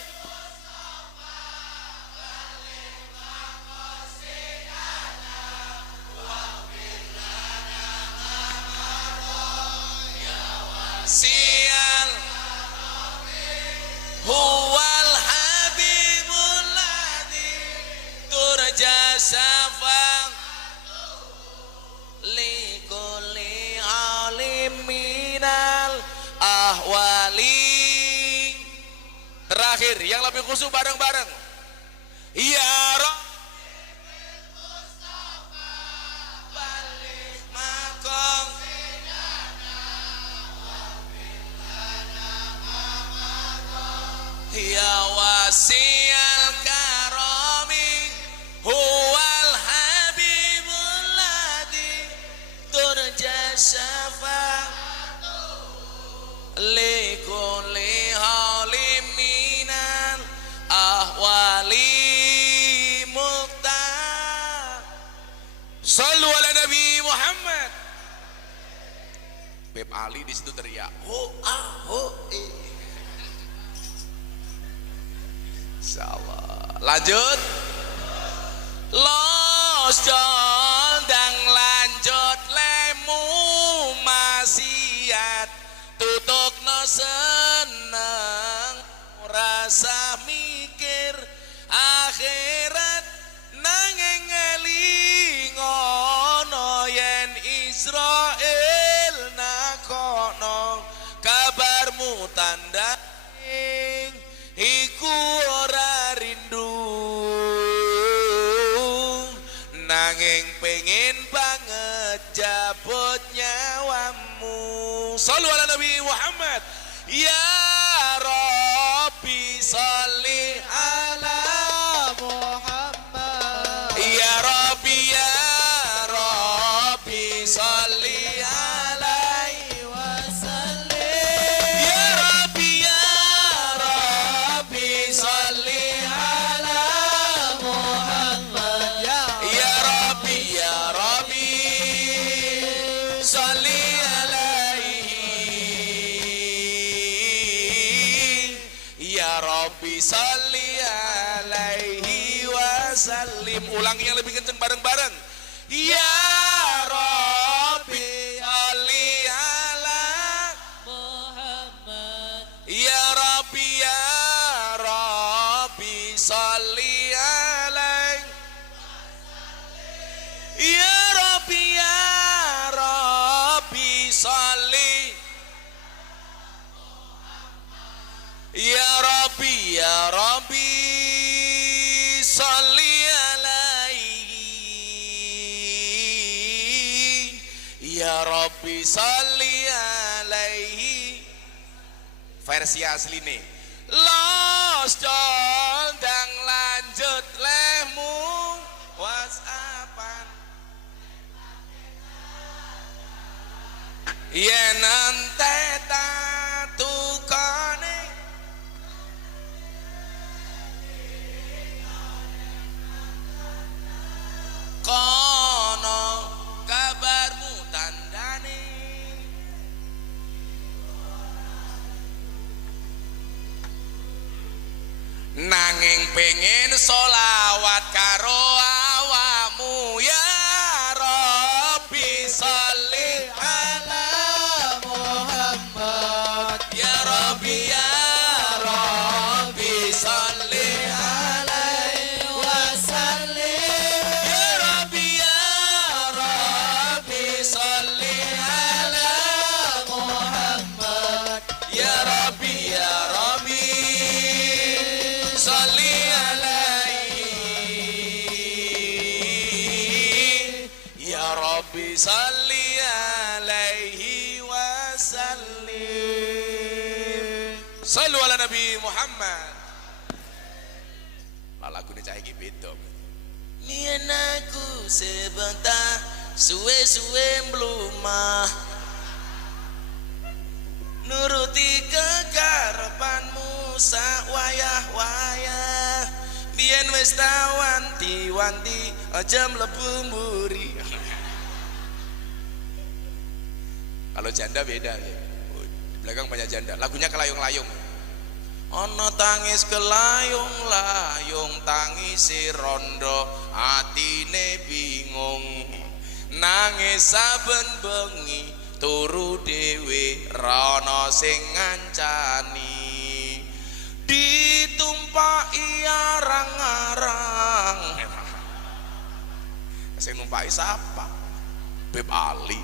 sial huwal habibul ladzi turja syafa'atuhu li kulli halim minal ahwali. Terakhir yang lebih khusyuk bareng-bareng. Ya Rabbi bil Mustafa balligh maqasidana waghfir lana ma madha ya wasi'al karami huwal habibul ladzi turja syafa'atuhu li kulli halim minal ahwali muqtar. Sallu ala Nabi Muhammad. Beb Ali di situ teriak ho ah ho insyaallah. Lanjut. Los jondang lanjut lemu maksiat tutukno seneng rasa mikir akhirat Rabbi sholli alaihi wasallim. Ulangi yang lebih kenceng bareng-bareng. Ya Rabbi sholli ala Muhammad. Ya Rabbi sholli alaihi. Ya Rabbi sholli. Ya Rabbi sholli alaihi. Ya Rabbi sholli alaihi. Versi asli nih. Los condang lanjut lehmu whatsappan. Yen ente tatukane kono kabarmu tandane. Nanging pengen sholawat karo awamu. Ya Rabbi sholli ala Muhammad. Ya Rabbi sholli alaihi wasallim. Ya Rabbi sholli ala Muhammad. Ya Rabbi sholli alaihi. Ya Rabbi sholli alaihi wasallim. Sallu ala Nabi Muhammad. Lagu ini cah iki beda. Mien aku sebentar suwe-suwe mlumah nuruti kekarepanmu sak wayah-wayah. Biyen wis wanti-wanti aja mlebu mburi. Kalau janda beda ya. Di belakang banyak janda. Lagunya kelayung-layung. Ana tangis kelayung-layung tangisi rondo atine bingung. Nangis saben bengi turu dhewe rana sing ngancani. Ditumpaki arang-arang. Sing numpaki sapa? Beb Ali.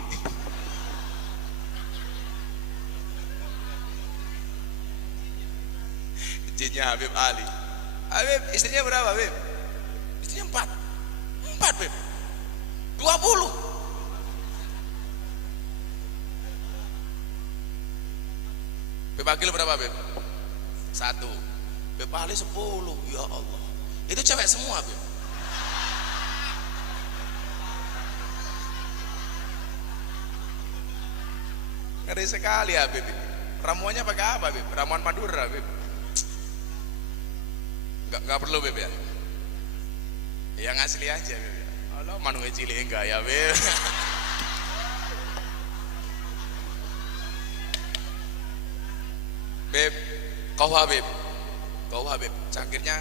Jinnya Habib Ali. Habib istrinya berapa Habib? Istrinya 4 Habib 20. Habib Agil berapa Habib? 1. Habib Ali 10. Ya Allah, itu cewek semua Habib. Ngeri sekali Habib. Ramuannya pakai apa Habib? Ramuan Madura Habib. Enggak perlu Beb ya. Yang asli aja Beb ya. Allah manungnya cilik enggak ya Beb. Beb, kau Habib. Cangkirnya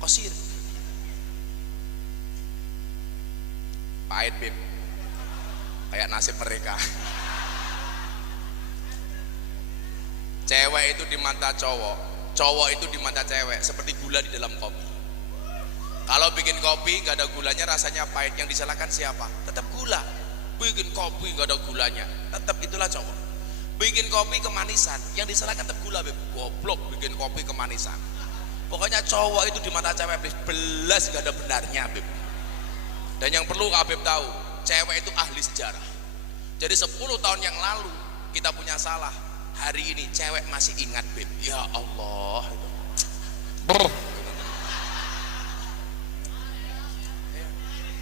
kosir. Pahit Beb. Kayak nasib mereka. Cewek itu di mata cowok itu di mata cewek seperti gula di dalam kopi. Kalau bikin kopi nggak ada gulanya rasanya pahit. Yang disalahkan siapa? Tetap gula. Bikin kopi nggak ada gulanya, tetap itulah cowok. Bikin kopi kemanisan, yang disalahkan tetap gula Beb. Goblok bikin kopi kemanisan. Pokoknya cowok itu di mata cewek belas nggak ada benarnya Beb. Dan yang perlu Habib tahu, cewek itu ahli sejarah. Jadi 10 tahun yang lalu kita punya salah, hari ini cewek masih ingat Beb. Ya Allah itu.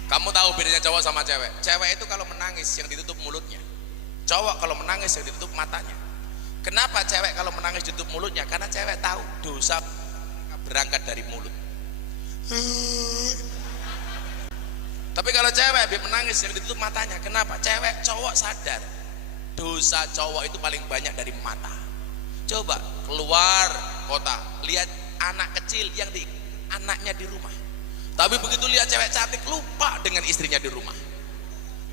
Kamu tahu bedanya cowok sama cewek? Cewek itu kalau menangis yang ditutup mulutnya, cowok kalau menangis yang ditutup matanya. Kenapa cewek kalau menangis ditutup mulutnya? Karena cewek tahu dosa berangkat dari mulut. Tapi kalau cewek Beb menangis yang ditutup matanya. Kenapa? Cowok sadar dosa cowok itu paling banyak dari mata. Coba keluar kota, lihat anak kecil yang anaknya di rumah. Tapi begitu lihat cewek cantik lupa dengan istrinya di rumah.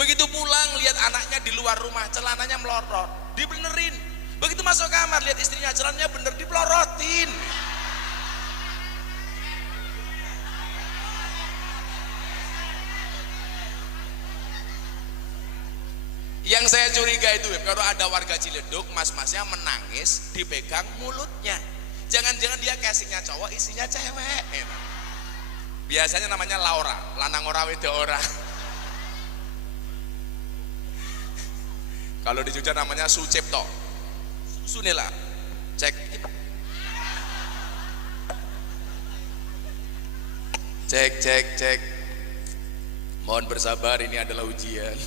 Begitu pulang lihat anaknya di luar rumah, celananya melorot, dibenerin. Begitu masuk kamar lihat istrinya celananya bener, dipelorotin. Yang saya curiga itu kalau ada warga Ciledug, mas-masnya menangis dipegang mulutnya. Jangan-jangan dia casingnya cowok, isinya cewek. Biasanya namanya Laura, lanang ora wedo ora. Kalau di Jogja namanya Sucipto. Sunila. Cek. Cek. Mohon bersabar, ini adalah ujian.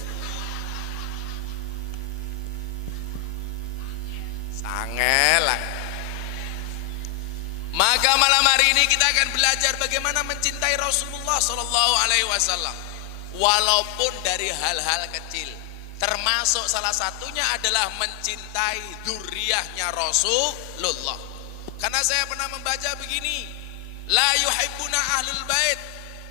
Sangelah. Maka malam hari ini kita akan belajar bagaimana mencintai Rasulullah Sallallahu Alaihi Wasallam, walaupun dari hal-hal kecil. Termasuk salah satunya adalah mencintai dzurriyyahnya Rasulullah. Karena saya pernah membaca begini, la yuhibbuna ahlul bait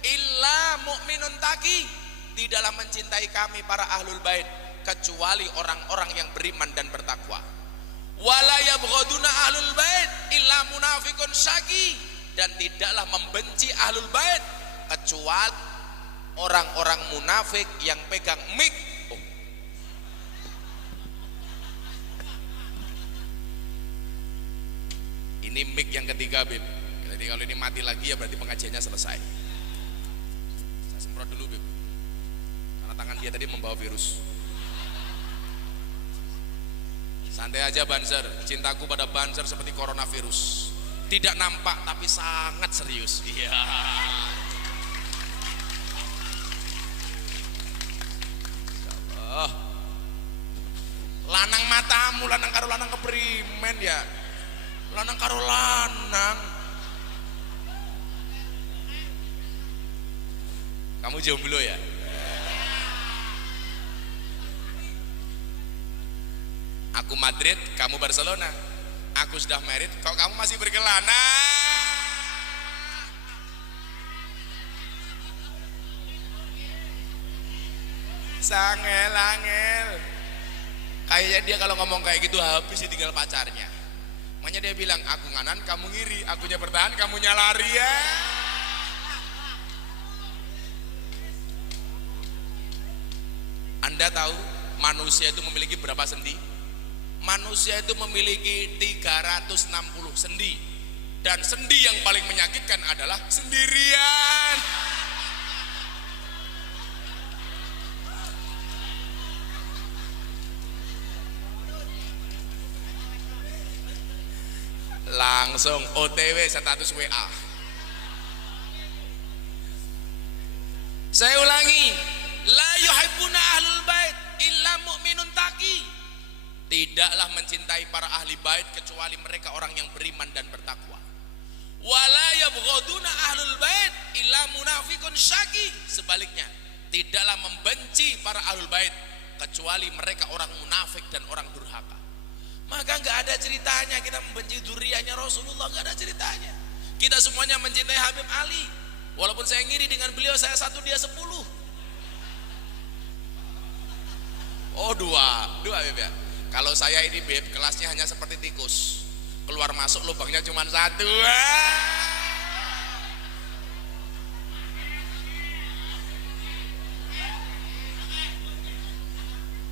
illa mu'minun taqi. Tidaklah mencintai kami para ahlul bait kecuali orang-orang yang beriman dan bertakwa. Wala yabghaduna ahlul bait illa munafiqun syaqi. Dan tidaklah membenci ahlul bait kecuali orang-orang munafik yang pegang mic. Ini mic yang ketiga, Beb. Jadi kalau ini mati lagi ya berarti pengajiannya selesai. Saya semprot dulu, Beb. Karena tangan dia tadi membawa virus. Santai aja Banser, cintaku pada Banser seperti coronavirus. Tidak nampak tapi sangat serius. Iya. Lanang matamu, lanang karo lanang keprimen ya. Lanang karo lanang. Kamu jomblo ya? Aku Madrid, kamu Barcelona. Aku sudah married, kok kamu masih berkelana? Sangel-angel. Kayaknya dia kalau ngomong kayak gitu habis ditinggal pacarnya. Makanya dia bilang, aku nganan, kamu ngiri, akunya bertahan, kamunya lari ya. Anda tahu manusia itu memiliki berapa sendi? Manusia itu memiliki 360 sendi. Dan sendi yang paling menyakitkan adalah sendirian. Langsung OTW status WA. Saya ulangi, la yuhibbuna ahlul bait illa mu'minun taqi. Tidaklah mencintai para ahli bait kecuali mereka orang yang beriman dan bertakwa. Wala yabghaduna ahlul bait illa munafiqun syaqi. Sebaliknya, tidaklah membenci para ahlul bait kecuali mereka orang munafik dan orang durhaka. Maka enggak ada ceritanya kita membenci dzurriyyahnya Rasulullah, enggak ada ceritanya. Kita semuanya mencintai Habib Ali. Walaupun saya ngiri dengan beliau, saya 1 dia 10. Oh, dua Beb ya. Kalau saya ini Beb, kelasnya hanya seperti tikus. Keluar masuk lubangnya cuma 1.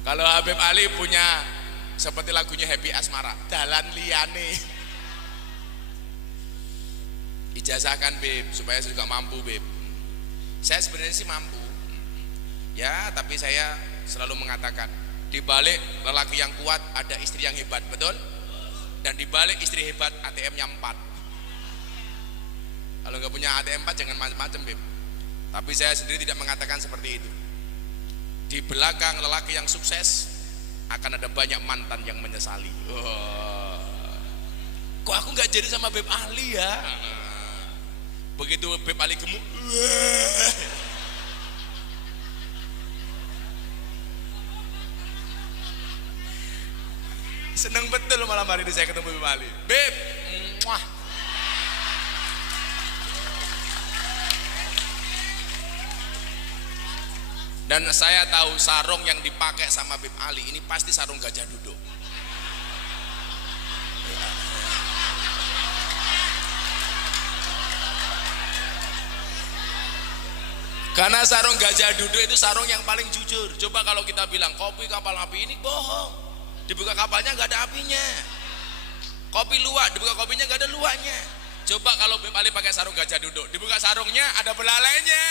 Kalau Habib Ali punya seperti lagunya Happy Asmara, dalan liyane. Ijazahkan Beb, supaya saya juga mampu Beb. Saya sebenarnya sih mampu. Ya, tapi saya selalu mengatakan, di balik lelaki yang kuat ada istri yang hebat, betul? Dan di balik istri hebat ATM-nya 4. Kalau nggak punya ATM 4 jangan macam-macam, Beb. Tapi saya sendiri tidak mengatakan seperti itu. Di belakang lelaki yang sukses akan ada banyak mantan yang menyesali. Kok aku nggak jadi sama Beb Ali ya? Begitu Beb Ali gemuk, seneng betul malam hari ini saya ketemu Beb Ali. Beb, Muah. Dan saya tahu sarung yang dipakai sama Habib Ali ini pasti sarung gajah duduk. Karena sarung gajah duduk itu sarung yang paling jujur. Coba kalau kita bilang kopi kapal api, ini bohong. Dibuka kapalnya nggak ada apinya. Kopi luwak, dibuka kopinya nggak ada luwaknya. Coba kalau Habib Ali pakai sarung gajah duduk, dibuka sarungnya ada belalainya.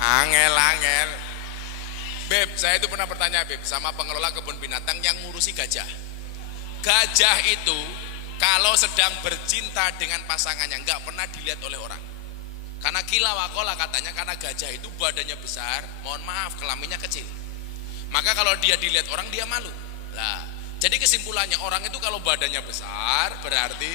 Angel. Beb, saya itu pernah bertanya Beb sama pengelola kebun binatang yang ngurusi gajah. Gajah itu kalau sedang bercinta dengan pasangannya nggak pernah dilihat oleh orang. Karena kila wakola katanya, karena gajah itu badannya besar, mohon maaf kelaminnya kecil. Maka kalau dia dilihat orang dia malu. Lah, jadi kesimpulannya orang itu kalau badannya besar berarti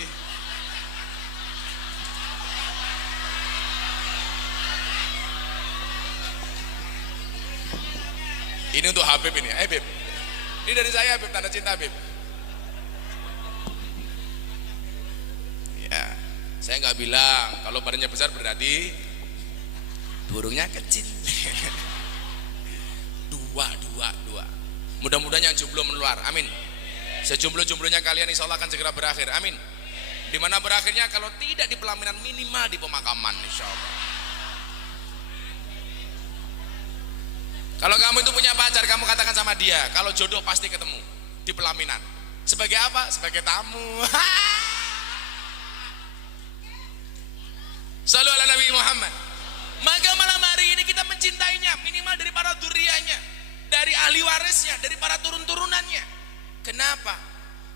ini untuk Habib ini. Beb, ini dari saya Beb, tanda cinta Beb. Ya, saya nggak bilang kalau badannya besar berarti burungnya kecil. dua. Mudah-mudahan yang jomblo menular, amin. Sejomblo-jomblonya kalian insya Allah akan segera berakhir, amin. Dimana berakhirnya kalau tidak di pelaminan minimal di pemakaman insya Allah. Kalau kamu itu punya pacar, kamu katakan sama dia, kalau jodoh pasti ketemu di pelaminan. Sebagai apa? Sebagai tamu. Shallu ala Nabi Muhammad. Maka malam hari ini kita mencintainya minimal dari para dzurriyyahnya, dari ahli warisnya, dari para turun-turunannya. Kenapa?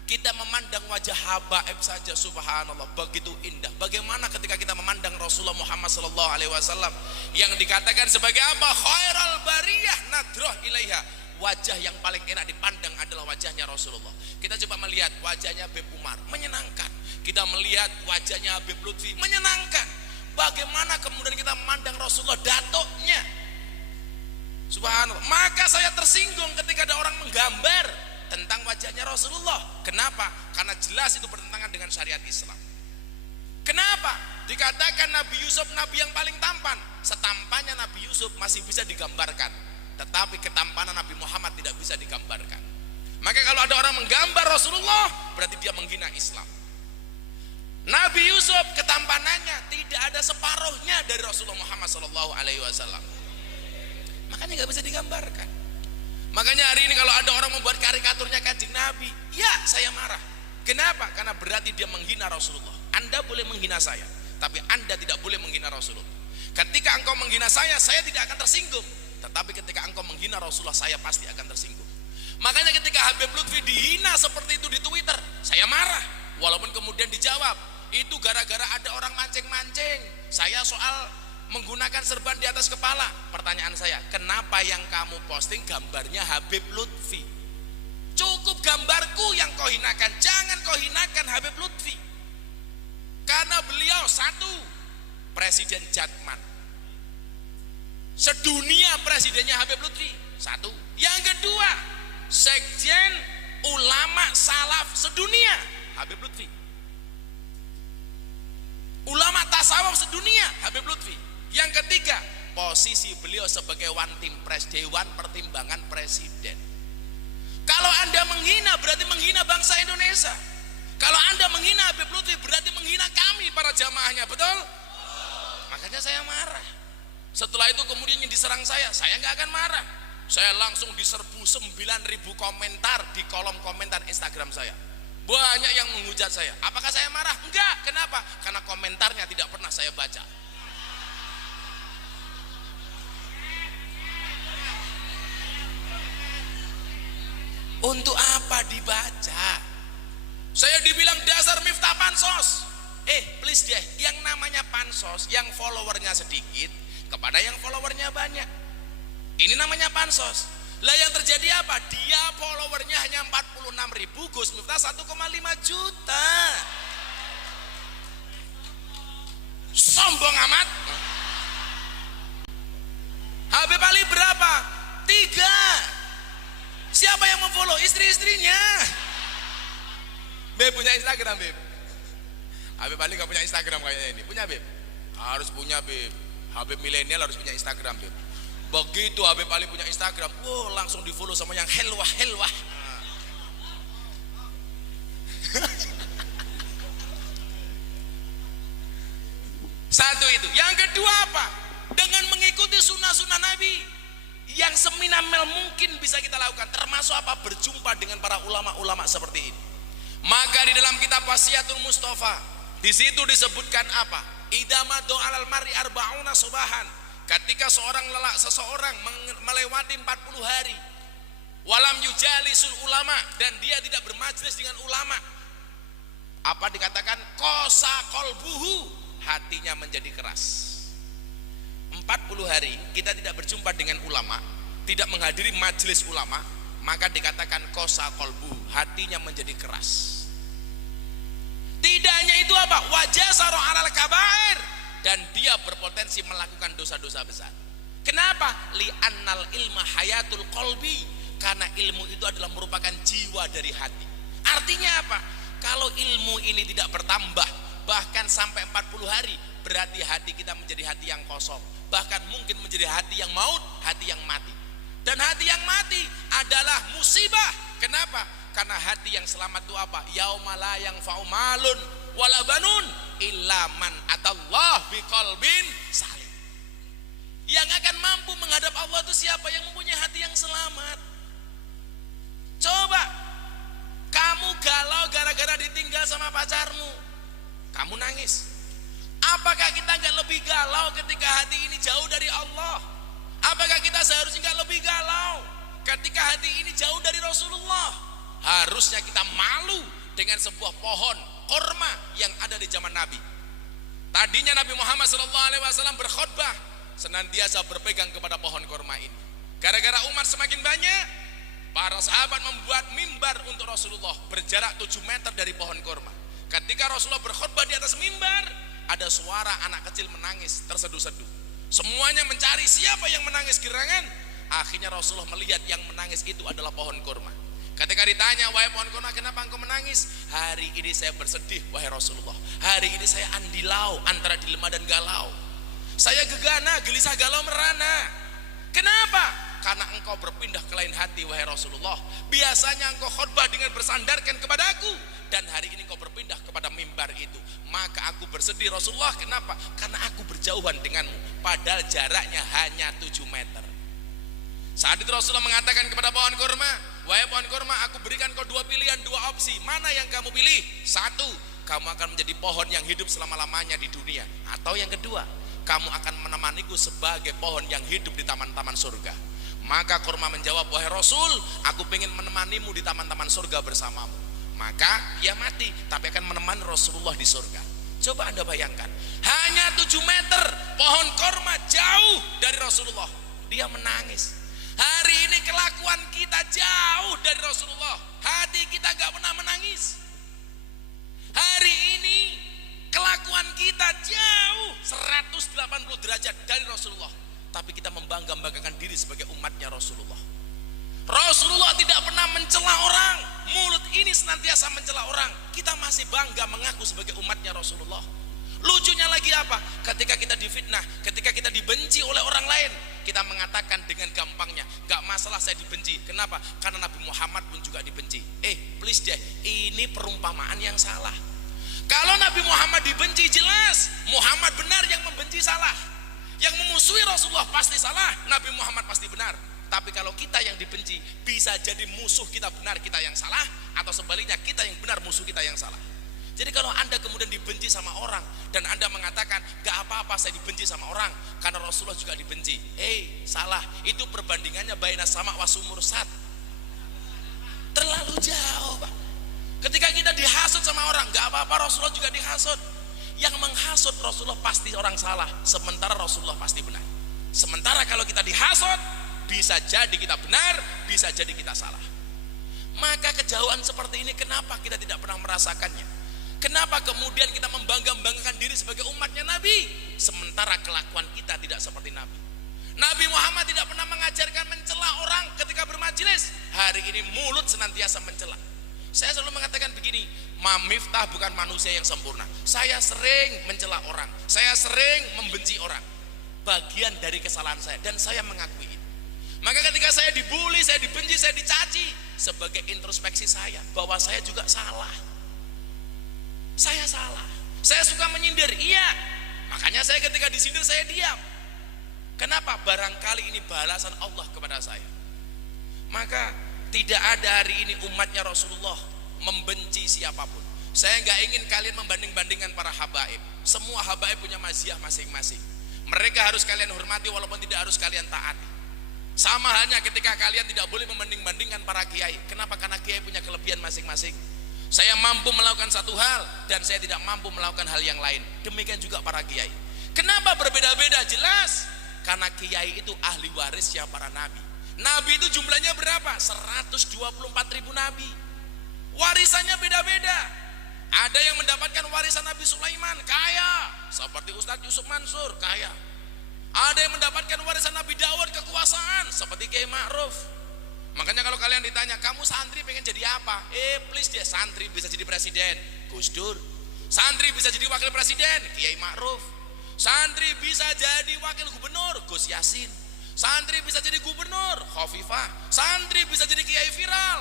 Kita memandang wajah habaib saja, subhanallah, begitu indah. Bagaimana ketika kita memandang Rasulullah Muhammad sallallahu alaihi wasallam yang dikatakan sebagai apa? Khairal bariyah nadroh ilaiha. Wajah yang paling enak dipandang adalah wajahnya Rasulullah. Kita coba melihat wajahnya Habib Umar, menyenangkan. Kita melihat wajahnya Habib Lutfi, menyenangkan. Bagaimana kemudian kita memandang Rasulullah, datuknya, subhanallah. Maka saya tersinggung ketika ada orang menggambar tentang wajahnya Rasulullah. Kenapa? Karena jelas itu bertentangan dengan syariat Islam. Kenapa? Dikatakan Nabi Yusuf nabi yang paling tampan. Setampannya Nabi Yusuf masih bisa digambarkan, tetapi ketampanan Nabi Muhammad tidak bisa digambarkan. Maka kalau ada orang menggambar Rasulullah, berarti dia menghina Islam. Nabi Yusuf ketampanannya tidak ada separuhnya dari Rasulullah Muhammad SAW. Makanya nggak bisa digambarkan. Makanya hari ini kalau ada orang membuat karikaturnya Kanjeng Nabi, ya saya marah. Kenapa? Karena berarti dia menghina Rasulullah. Anda boleh menghina saya, tapi Anda tidak boleh menghina Rasulullah. Ketika engkau menghina saya tidak akan tersinggung. Tetapi ketika engkau menghina Rasulullah, saya pasti akan tersinggung. Makanya ketika Habib Lutfi dihina seperti itu di Twitter, saya marah. Walaupun kemudian dijawab, itu gara-gara ada orang mancing-mancing. Saya soal menggunakan serban di atas kepala. Pertanyaan saya, kenapa yang kamu posting gambarnya Habib Lutfi? Cukup gambarku yang kau hinakan, jangan kau hinakan Habib Lutfi. Karena beliau satu, Presiden Jatman. Sedunia presidennya Habib Lutfi, satu. Yang kedua, Sekjen Ulama Salaf sedunia Habib Lutfi. Ulama tasawuf sedunia Habib Lutfi. Yang ketiga, posisi beliau sebagai One Team Press, Dewan Pertimbangan Presiden. Kalau Anda menghina berarti menghina bangsa Indonesia. Kalau Anda menghina Habib Lutfi berarti menghina kami para jamaahnya, betul? Makanya saya marah. Setelah itu kemudian diserang saya nggak akan marah. Saya langsung diserbu 9.000 komentar di kolom komentar Instagram saya. Banyak yang menghujat saya. Apakah saya marah? Enggak. Kenapa? Karena komentarnya tidak pernah saya baca. Untuk apa dibaca? Saya dibilang dasar Miftah Pansos. Please deh, yang namanya Pansos, yang followernya sedikit kepada yang followernya banyak. Ini namanya Pansos. Lah yang terjadi apa? Dia followernya hanya 46.000, Gus Miftah 1,5 juta. Sombong amat. Siapa yang memfollow? Istri-istrinya. Beb punya Instagram, Beb? Habib paling gak punya Instagram kayaknya ini. Punya, Beb? Harus punya, Beb. Habib milenial harus punya Instagram, Beb. Begitu Habib Ali punya Instagram, wow, langsung di follow sama yang helwah. Satu itu. Yang kedua apa? Dengan mengikuti sunnah-sunnah Nabi yang seminimal mungkin bisa kita lakukan, termasuk apa? Berjumpa dengan para ulama-ulama seperti ini. Maka di dalam kitab Wasiatul Mustafa, di situ disebutkan apa? Idamadu alal mar'i arba'una subahan. Ketika seseorang melewati 40 hari, walam yujalisul ulama, dan dia tidak bermajlis dengan ulama, apa dikatakan? Kosa kolbuhu, hatinya menjadi keras. 40 hari kita tidak berjumpa dengan ulama, tidak menghadiri majelis ulama, maka dikatakan kosa kolbu, hatinya menjadi keras. Tidak hanya itu apa? Wajah saro alal kabair, dan dia berpotensi melakukan dosa-dosa besar. Kenapa? Li'annal ilma hayatul qalbi, karena ilmu itu adalah merupakan jiwa dari hati. Artinya apa? Kalau ilmu ini tidak bertambah bahkan sampai 40 hari, berarti hati kita menjadi hati yang kosong, bahkan mungkin menjadi hati yang maut, hati yang mati. Dan hati yang mati adalah musibah. Kenapa? Karena hati yang selamat itu apa? Yauma la yanfa'u malun wala banun illa man atallah biqalbin salim. Yang akan mampu menghadap Allah itu siapa? Yang mempunyai hati yang selamat. Coba kamu galau gara-gara ditinggal sama pacarmu, kamu nangis. Apakah kita nggak lebih galau ketika hati ini jauh dari Allah? Apakah kita seharusnya nggak lebih galau ketika hati ini jauh dari Rasulullah? Harusnya kita malu dengan sebuah pohon korma yang ada di zaman Nabi. Tadinya Nabi Muhammad SAW berkhutbah senantiasa berpegang kepada pohon korma ini. Gara-gara umat semakin banyak, para sahabat membuat mimbar untuk Rasulullah berjarak 7 meter dari pohon korma. Ketika Rasulullah berkhutbah di atas mimbar, ada suara anak kecil menangis terseduh-seduh. Semuanya mencari siapa yang menangis gerangan. Akhirnya Rasulullah melihat yang menangis itu adalah pohon korma. Ketika ditanya, wahai pohon korma, kenapa engkau menangis? Hari ini saya bersedih, wahai Rasulullah. Hari ini saya andilau antara dilema dan galau. Saya gegana, gelisah, galau, merana. Kenapa? Karena engkau berpindah ke lain hati, wahai Rasulullah. Biasanya engkau khutbah dengan bersandarkan kepada aku, dan hari ini engkau berpindah kepada mimbar itu. Maka aku bersedih, Rasulullah. Kenapa? Karena aku berjauhan denganmu, padahal jaraknya hanya 7 meter. Saat itu Rasulullah mengatakan kepada pohon kurma, wahai pohon kurma, aku berikan kau 2 pilihan, 2 opsi. Mana yang kamu pilih? 1, kamu akan menjadi pohon yang hidup selama-lamanya di dunia. Atau yang kedua, kamu akan menemaniku sebagai pohon yang hidup di taman-taman surga. Maka kurma menjawab, wahai Rasul, aku ingin menemanimu di taman-taman surga bersamamu. Maka dia mati, tapi akan menemani Rasulullah di surga. Coba Anda bayangkan, hanya 7 meter pohon kurma jauh dari Rasulullah. Dia menangis. Hari ini kelakuan kita jauh dari Rasulullah, hati kita gak pernah menangis. Hari ini kelakuan kita jauh 180 derajat dari Rasulullah, tapi kita membangga-banggakan diri sebagai umatnya Rasulullah. Rasulullah tidak pernah mencela orang, mulut ini senantiasa mencela orang, kita masih bangga mengaku sebagai umatnya Rasulullah. Lucunya lagi apa? Ketika kita difitnah, ketika kita dibenci oleh orang lain, kita mengatakan dengan gampangnya, gak masalah saya dibenci. Kenapa? Karena Nabi Muhammad pun juga dibenci. Please deh, ini perumpamaan yang salah. Kalau Nabi Muhammad dibenci, jelas Muhammad benar, yang membenci salah. Yang memusuhi Rasulullah pasti salah, Nabi Muhammad pasti benar. Tapi kalau kita yang dibenci, bisa jadi musuh kita benar, kita yang salah, atau sebaliknya kita yang benar, musuh kita yang salah. Jadi kalau Anda kemudian dibenci sama orang dan Anda mengatakan gak apa-apa saya dibenci sama orang karena Rasulullah juga dibenci, salah. Itu perbandingannya baina sama wasumur sat, terlalu jauh, Pak. Ketika kita dihasut sama orang, gak apa-apa Rasulullah juga dihasut. Yang menghasut Rasulullah pasti orang salah, sementara Rasulullah pasti benar. Sementara kalau kita dihasut, bisa jadi kita benar, bisa jadi kita salah. Maka kejauhan seperti ini kenapa kita tidak pernah merasakannya? Kenapa kemudian kita membangga-banggakan diri sebagai umatnya Nabi, sementara kelakuan kita tidak seperti Nabi? Nabi Muhammad tidak pernah mengajarkan mencela orang ketika bermajelis. hari ini mulut senantiasa mencela. Saya selalu mengatakan begini, Mam Miftah bukan manusia yang sempurna. Saya sering mencela orang, saya sering membenci orang. Bagian dari kesalahan saya dan saya mengakui itu. Maka ketika saya dibully, saya dibenci, saya dicaci, sebagai introspeksi saya bahwa saya juga salah. Saya salah. Saya suka menyindir, iya. Makanya saya ketika disindir saya diam. Kenapa? Barangkali ini balasan Allah kepada saya. Maka tidak ada hari ini umatnya Rasulullah membenci siapapun. Saya nggak ingin kalian membanding-bandingkan para habaib. Semua habaib punya maziyah masing-masing. Mereka harus kalian hormati walaupun tidak harus kalian taati. Sama halnya ketika kalian tidak boleh membanding-bandingkan para kiai. Kenapa? Karena kiai punya kelebihan masing-masing. Saya mampu melakukan satu hal dan saya tidak mampu melakukan hal yang lain. Demikian juga para kiai. Kenapa berbeda-beda? Jelas karena kiai itu ahli warisnya para nabi. Nabi itu jumlahnya berapa? 124.000 nabi. Warisannya beda-beda. Ada yang mendapatkan warisan Nabi Sulaiman, kaya, seperti Ustadz Yusuf Mansur, kaya. Ada yang mendapatkan warisan Nabi Daud, kekuasaan, seperti Kiai Ma'ruf. Makanya kalau kalian ditanya, kamu santri pengen jadi apa? Please dia santri bisa jadi presiden, Gus Dur. Santri bisa jadi wakil presiden, Kiai Ma'ruf. Santri bisa jadi wakil gubernur, Gus Yasin. Santri bisa jadi gubernur, Khofifah. Santri bisa jadi kiai viral.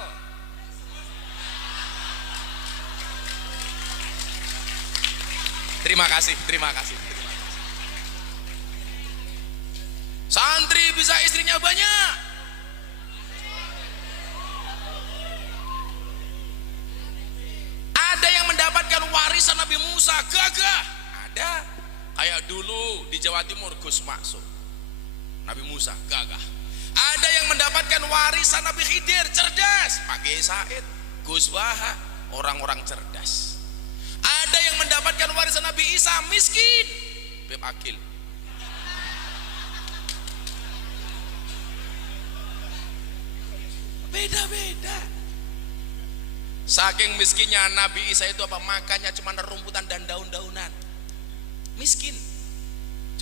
Terima kasih. Santri bisa istrinya banyak. Ada yang mendapatkan warisan Nabi Musa, gagah. Ada. Kayak dulu di Jawa Timur Gus Maksud. Nabi Musa, gagah. Ada yang mendapatkan warisan Nabi Khidir, cerdas. Pak Kiai Said, Gus Baha, orang-orang cerdas. Ada yang mendapatkan warisan Nabi Isa, miskin, Beb Akil. Beda-beda. Saking miskinnya Nabi Isa itu apa? Makannya cuma rumputan dan daun-daunan. Miskin.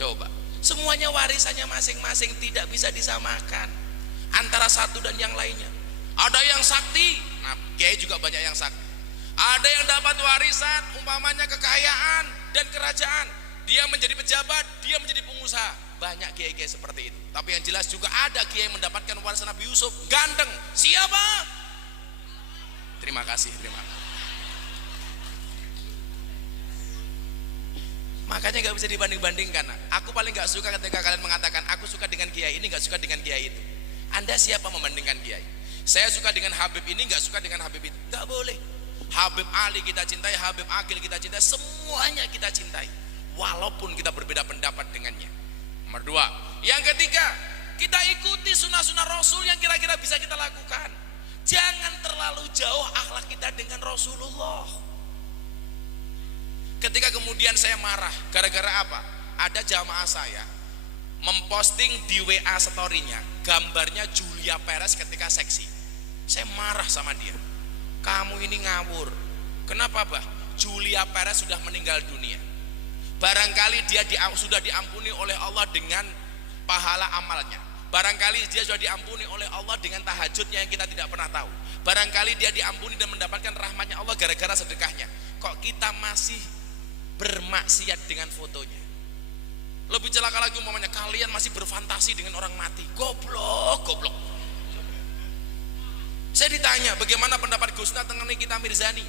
Coba, semuanya warisannya masing-masing, tidak bisa disamakan antara satu dan yang lainnya. Ada yang sakti, nah kiai juga banyak yang sakti. Ada yang dapat warisan umpamanya kekayaan dan kerajaan, dia menjadi pejabat, dia menjadi pengusaha. Banyak kiai-kiai seperti itu. Tapi yang jelas juga ada kiai mendapatkan warisan Nabi Yusuf, ganteng. Siapa? Terima kasih. Makanya gak bisa dibanding-bandingkan. Aku paling gak suka ketika kalian mengatakan aku suka dengan kiai ini, gak suka dengan kiai itu. Anda siapa membandingkan kiai? Saya suka dengan Habib ini, gak suka dengan Habib itu. Gak boleh. Habib Ali kita cintai, Habib Akil kita cintai, semuanya kita cintai walaupun kita berbeda pendapat dengannya. Nomor 2. Yang ketiga, kita ikuti sunnah-sunnah Rasul yang kira-kira bisa kita lakukan. Jangan terlalu jauh akhlak kita dengan Rasulullah. Ketika kemudian saya marah, gara-gara apa? Ada jamaah saya memposting di WA story-nya gambarnya Julia Perez ketika seksi. Saya marah sama dia. Kamu ini ngawur. Kenapa, Bah? Julia Perez sudah meninggal dunia. Barangkali dia sudah diampuni oleh Allah dengan pahala amalnya. Barangkali dia sudah diampuni oleh Allah dengan tahajudnya yang kita tidak pernah tahu. Barangkali dia diampuni dan mendapatkan rahmatnya Allah gara-gara sedekahnya. Kok kita masih bermaksiat dengan fotonya? Lebih celaka lagi umpamanya kalian masih berfantasi dengan orang mati. Goblok. Saya ditanya bagaimana pendapat Gus Nah tentang Nikita Mirzani.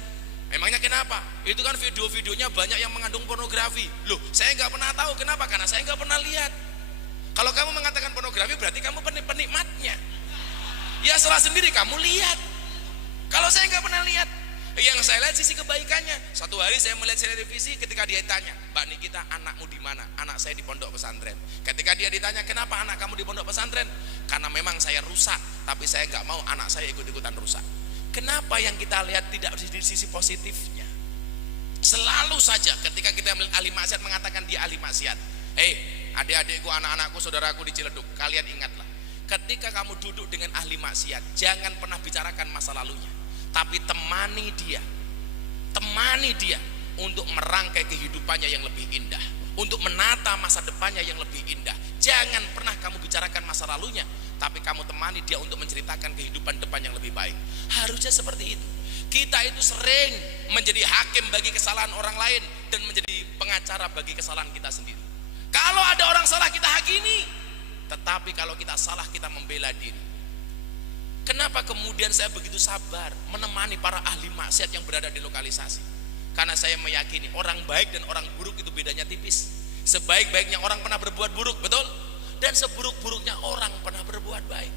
Emangnya kenapa? Itu kan video-videonya banyak yang mengandung pornografi. Loh, saya nggak pernah tahu. Kenapa? Karena saya nggak pernah lihat. Kalau kamu mengatakan pornografi berarti kamu penikmatnya. Ya salah sendiri, kamu lihat. Kalau saya nggak pernah lihat, yang saya lihat sisi kebaikannya. Satu hari saya melihat televisi ketika dia tanya, Mbak Nikita, anakmu di mana? Anak saya di pondok pesantren. Ketika dia ditanya, kenapa anak kamu di pondok pesantren? Karena memang saya rusak, tapi saya nggak mau anak saya ikut-ikutan rusak. Kenapa yang kita lihat tidak di sisi positifnya? Selalu saja ketika kita melihat ahli maksiat mengatakan dia ahli maksiat. Hei, adik-adikku, anak-anakku, saudaraku di Ciledug, kalian ingatlah, ketika kamu duduk dengan ahli maksiat, jangan pernah bicarakan masa lalunya, tapi temani dia untuk merangkai kehidupannya yang lebih indah, untuk menata masa depannya yang lebih indah. Jangan pernah kamu bicarakan masa lalunya, tapi kamu temani dia untuk menceritakan kehidupan depan yang lebih baik. Harusnya seperti itu. Kita itu sering menjadi hakim bagi kesalahan orang lain dan menjadi pengacara bagi kesalahan kita sendiri. Kalau ada orang salah kita hakimi, tetapi kalau kita salah kita membela diri. Kenapa kemudian saya begitu sabar menemani para ahli maksiat yang berada di lokalisasi? Karena saya meyakini orang baik dan orang buruk itu bedanya tipis. Sebaik-baiknya orang pernah berbuat buruk, betul? Dan seburuk-buruknya orang pernah berbuat baik.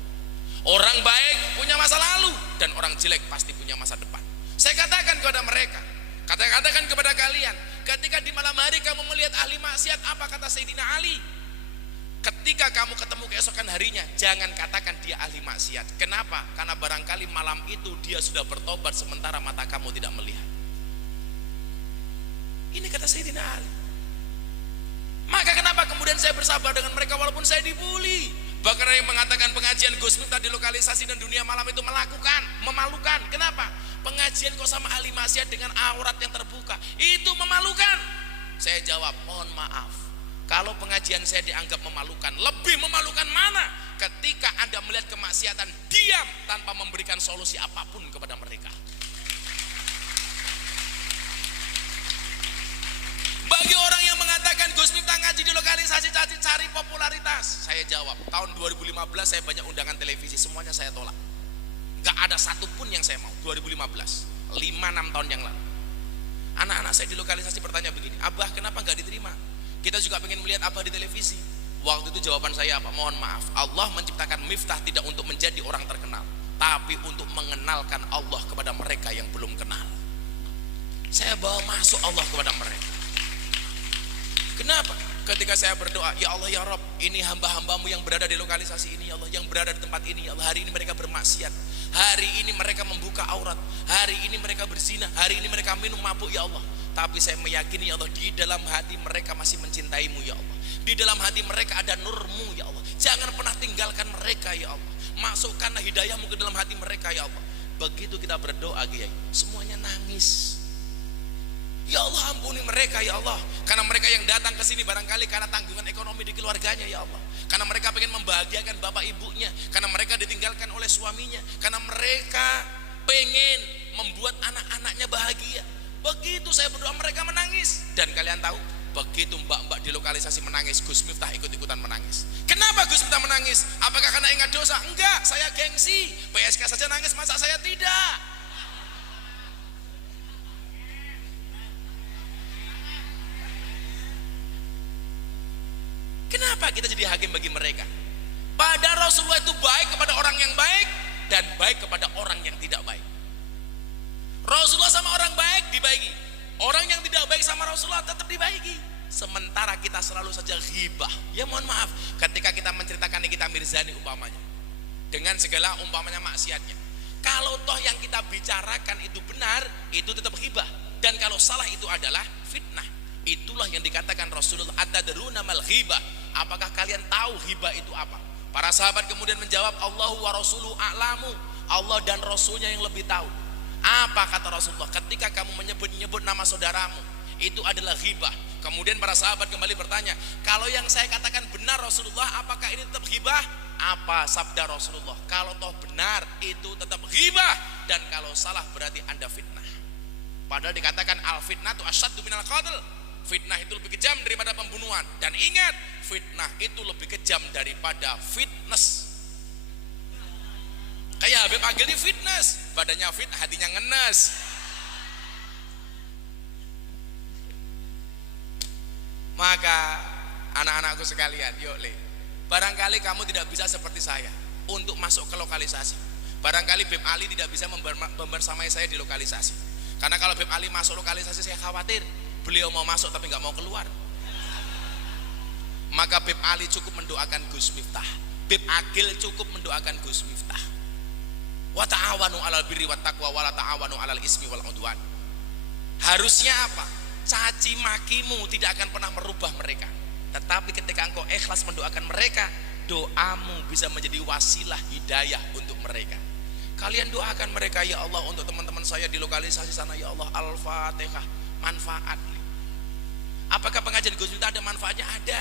Orang baik punya masa lalu dan orang jelek pasti punya masa depan. Saya katakan kepada mereka, katakan kepada kalian, ketika di malam hari kamu melihat ahli maksiat, apa kata Sayyidina Ali? Ketika kamu ketemu keesokan harinya, jangan katakan dia ahli maksiat. Kenapa? Karena barangkali malam itu dia sudah bertobat sementara mata kamu tidak melihat. Ini kata Sayyidina Ali. Maka kenapa kemudian saya bersabar dengan mereka walaupun saya dibully? Bahkan yang mengatakan pengajian Gus Miftah di lokalisasi dan dunia malam itu memalukan. Kenapa? Pengajian kok sama ahli maksiat dengan aurat yang terbuka, itu memalukan. Saya jawab, mohon maaf, kalau pengajian saya dianggap memalukan, lebih memalukan mana ketika Anda melihat kemaksiatan diam tanpa memberikan solusi apapun kepada mereka. Bagi orang yang mengatakan Gus Miftah ngaji di lokalisasi cari popularitas, saya jawab, tahun 2015 saya banyak undangan televisi, semuanya saya tolak. Gak ada satupun yang saya mau. 2015, 5-6 tahun yang lalu, anak-anak saya di lokalisasi bertanya begini, Abah kenapa gak diterima? Kita juga pengen melihat Abah di televisi. Waktu itu jawaban saya apa? Mohon maaf, Allah menciptakan Miftah tidak untuk menjadi orang terkenal, tapi untuk mengenalkan Allah kepada mereka yang belum kenal. Saya bawa masuk Allah kepada mereka. Kenapa? Ketika saya berdoa, ya Allah ya Rabb, ini hamba-hambamu yang berada di lokalisasi ini ya Allah, yang berada di tempat ini ya Allah, hari ini mereka bermaksiat, hari ini mereka membuka aurat, hari ini mereka berzina, hari ini mereka minum mabuk ya Allah. Tapi saya meyakini ya Allah, di dalam hati mereka masih mencintaimu ya Allah, di dalam hati mereka ada nurmu ya Allah. Jangan pernah tinggalkan mereka ya Allah, masukkanlah hidayahmu ke dalam hati mereka ya Allah. Begitu kita berdoa Kiai, semuanya nangis. Ya Allah ampuni mereka ya Allah, karena mereka yang datang ke sini barangkali karena tanggungan ekonomi di keluarganya ya Allah, karena mereka pengen membahagiakan bapak ibunya, karena mereka ditinggalkan oleh suaminya, karena mereka pengen membuat anak-anaknya bahagia. Begitu saya berdoa mereka menangis. Dan kalian tahu, begitu mbak-mbak di lokalisasi menangis, Gus Miftah ikut-ikutan menangis. Kenapa Gus Miftah menangis? Apakah karena ingat dosa? Enggak, saya gengsi. PSK saja nangis, masa saya tidak? Kenapa kita jadi hakim bagi mereka? Padahal Rasulullah itu baik kepada orang yang baik dan baik kepada orang yang tidak baik. Rasulullah sama orang baik dibaiki, orang yang tidak baik sama Rasulullah tetap dibaiki. Sementara kita selalu saja ghibah. Ya mohon maaf, ketika kita menceritakan Nikita Mirzani umpamanya, dengan segala umpamanya maksiatnya, kalau toh yang kita bicarakan itu benar, itu tetap ghibah. Dan kalau salah itu adalah fitnah. Itulah yang dikatakan Rasulullah, atadruna mal ghibah, apakah kalian tahu ghibah itu apa? Para sahabat kemudian menjawab, Allahu wa rasuluhu a'lamu, Allah dan Rasulnya yang lebih tahu. Apa kata Rasulullah? Ketika kamu menyebut-nyebut nama saudaramu, itu adalah ghibah. Kemudian para sahabat kembali bertanya, kalau yang saya katakan benar Rasulullah, apakah ini tetap ghibah? Apa sabda Rasulullah? Kalau toh benar itu tetap ghibah, dan kalau salah berarti Anda fitnah. Padahal dikatakan al fitnatu asyaddu minal qatl, fitnah itu lebih kejam daripada pembunuhan. Dan ingat, fitnah itu lebih kejam daripada fitness. Kayak Habib Agil ini fitness, badannya fit, hatinya ngenes. Maka anak-anakku sekalian, yuk le, barangkali kamu tidak bisa seperti saya untuk masuk ke lokalisasi. Barangkali Beb Ali tidak bisa membersamai saya di lokalisasi, karena kalau Beb Ali masuk lokalisasi saya khawatir beliau mau masuk tapi nggak mau keluar. Maka Beb Ali cukup mendoakan Gus Miftah, Beb Agil cukup mendoakan Gus Miftah. Wa ta'awanu 'alal birri wat taqwa wa la ta'awanu 'alal ismi wal 'udwan. Harusnya apa? Caci makimu tidak akan pernah merubah mereka. Tetapi ketika engkau ikhlas mendoakan mereka, doamu bisa menjadi wasilah hidayah untuk mereka. Kalian doakan mereka ya Allah, untuk teman-teman saya di lokalisasi sana ya Allah. Al-Fatihah. Manfaat. Apakah pengajian Gus Miftah ada manfaatnya? Ada.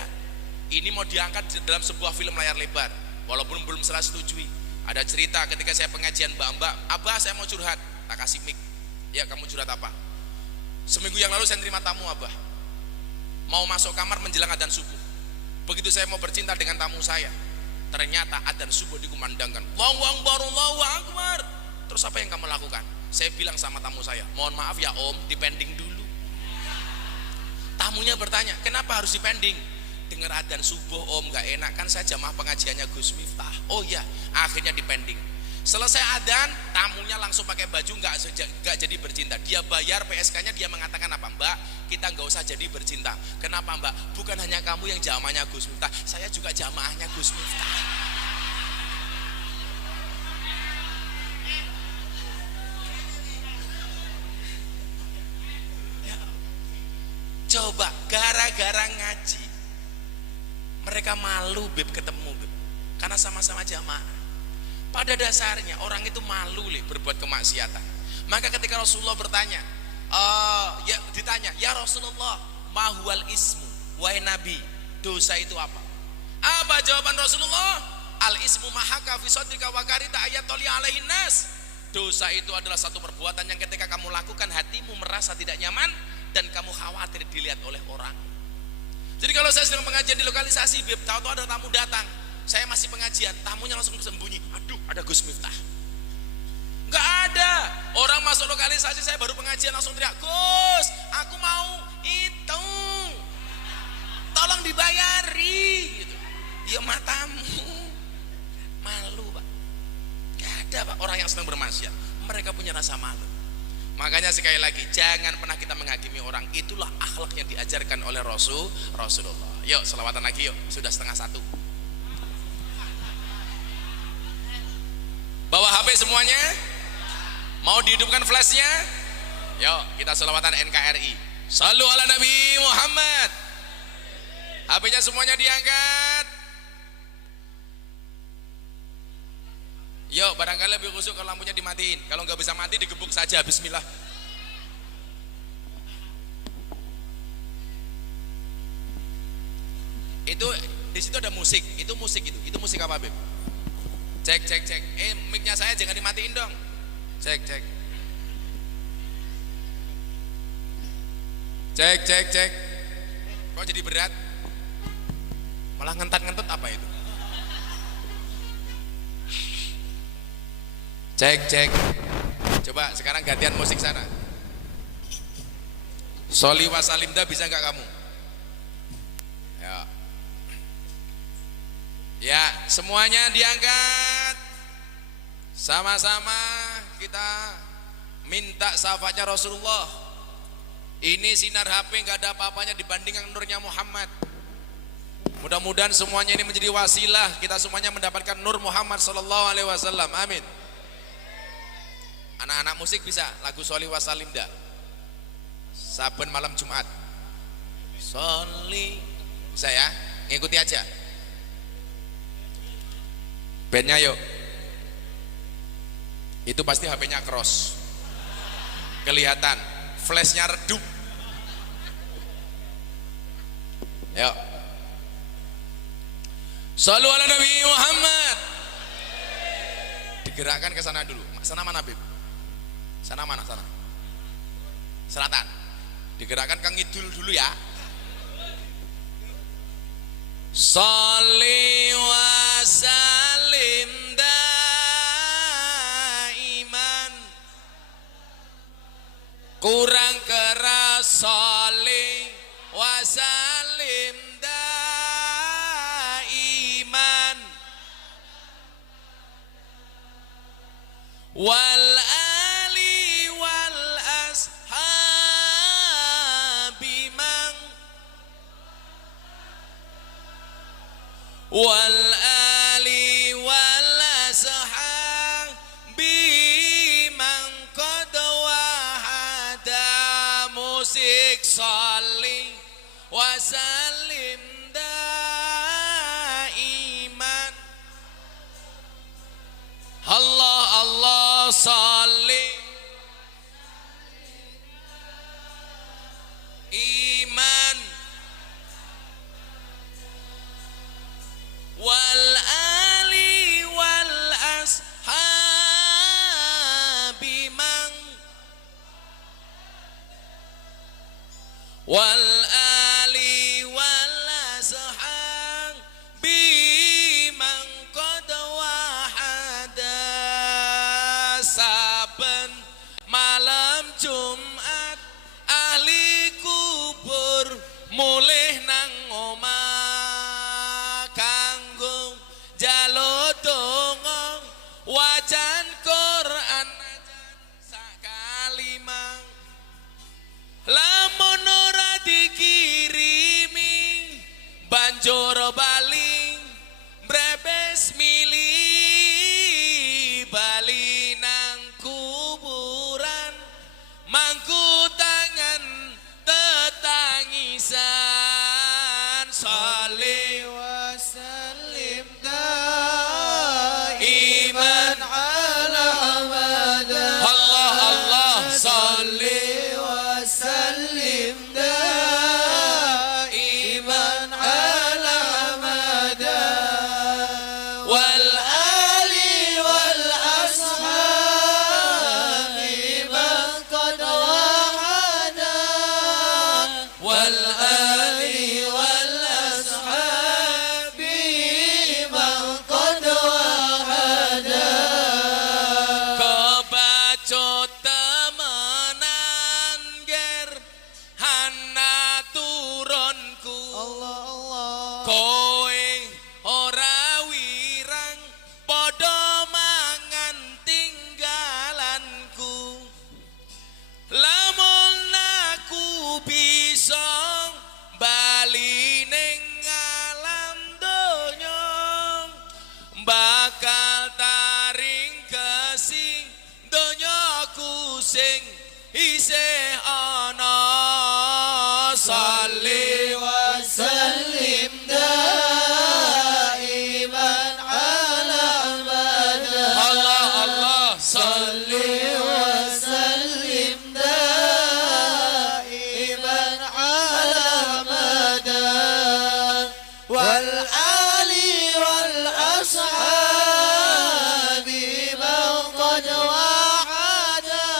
Ini mau diangkat dalam sebuah film layar lebar. walaupun belum saya setujui. Ada cerita ketika saya pengajian mbak-mbak, abah saya mau curhat, tak kasih mic. Ya kamu curhat apa? Seminggu yang lalu saya terima tamu abah, mau masuk kamar menjelang adzan subuh. Begitu saya mau bercinta dengan tamu saya, ternyata adzan subuh dikumandangkan, Allahu Akbar. Terus apa yang kamu lakukan? Saya bilang sama tamu saya, mohon maaf ya om, dipending dulu. Tamunya bertanya, kenapa harus dipending? Dengar adzan subuh om, gak enak kan, saya jamaah pengajiannya Gus Miftah. Oh ya, akhirnya dipending. Selesai adzan, tamunya langsung pakai baju, nggak jadi bercinta. Dia bayar PSK-nya, dia mengatakan apa? Mbak, kita nggak usah jadi bercinta. Kenapa mbak? Bukan hanya kamu yang jamaahnya Gus Miftah, saya juga jamaahnya Gus Miftah. Ya. Coba gara-gara ngaji, mereka malu beb ketemu beb, karena sama-sama jamaah. Pada dasarnya orang itu malu berbuat kemaksiatan. Maka ketika Rasulullah bertanya, ditanya, ya Rasulullah, mahwal ismu, wahai Nabi, dosa itu apa? Apa jawaban Rasulullah? Al ismu mahaka fi sadrika wa karita ayatoli alaihin nas. Dosa itu adalah satu perbuatan yang ketika kamu lakukan hatimu merasa tidak nyaman dan kamu khawatir dilihat oleh orang. Jadi kalau saya sedang pengajian di lokalisasi, beb, tahu-tahu ada tamu datang, saya masih pengajian, tamunya langsung bersembunyi. Aduh, ada Gus Miftah. Enggak ada. Orang masuk lokalisasi, saya baru pengajian langsung teriak, Gus, aku mau hitung, tolong dibayari. Gitu. Ya matamu, malu pak. Enggak ada pak orang yang sedang bermaksiat. Mereka punya rasa malu. Makanya sekali lagi, jangan pernah kita menghakimi orang. Itulah akhlak yang diajarkan oleh Rasulullah. Yuk, selawatan lagi yuk. Sudah 12:30. Bawa HP semuanya? Mau dihidupkan flashnya? Yuk kita selawatan NKRI. Shallu ala Nabi Muhammad. HP-nya semuanya diangkat. Yuk barangkali lebih khusyuk kalau lampunya dimatiin. Kalau nggak bisa mati digebuk saja. Bismillah. Itu di situ ada musik. Itu musik itu. Itu musik apa beb? Cek. Mic-nya saya jangan dimatiin dong. Cek. Cek. Kok jadi berat? Malah ngentot apa itu? Cek. Coba sekarang gantian musik sana. Sholli wa salimda bisa nggak kamu? Ya, semuanya diangkat. Sama-sama kita minta syafaatnya Rasulullah. Ini sinar HP nggak ada apa-apanya dibandingkan nurnya Muhammad. Mudah-mudahan semuanya ini menjadi wasilah kita semuanya mendapatkan nur Muhammad sallallahu alaihi wasallam. Amin. Anak-anak musik bisa lagu Sholli wa Salimda. Saben malam Jumat. Sholli. Bisa ya? Ngikuti aja. Bandnya yuk. Itu pasti HP-nya cross. Kelihatan. Flashnya redup. Yuk. Shallu ala Nabi Muhammad. Digerakkan ke sana dulu. Sana mana Bib? Sana mana sana? Selatan. Digerakkan ke ngidul dulu ya. Sholli wa salim daiman. Kurang keras. Sholli wa salim daiman. Wal ali wal ashabi man. Wal ali wal ashabi man qad wahada. Musik sholli wa salim daiman. Allah Allah sholli iman. Wal ali banjur bali brebes mili bali nang kuburan mangku tangan tetangisan salih wa sallim iman ala Muhammad Allah Allah salli wa sallim iman ala Muhammad wal ali wal ashabi man qad wahada wal ali wal ashabi man qad wahada kebacut temenan ger hana turunku Allah Allah kowe ora wirang padha mangan tinggalanku lamun aku bisa bali ning alam donya bakal taring kesing donyaku sing isih ana salli wa sallim daiman ala Muhammad Allah Allah salli wa sallim daiman ala Muhammad wal ali wal ashabi man qad wahada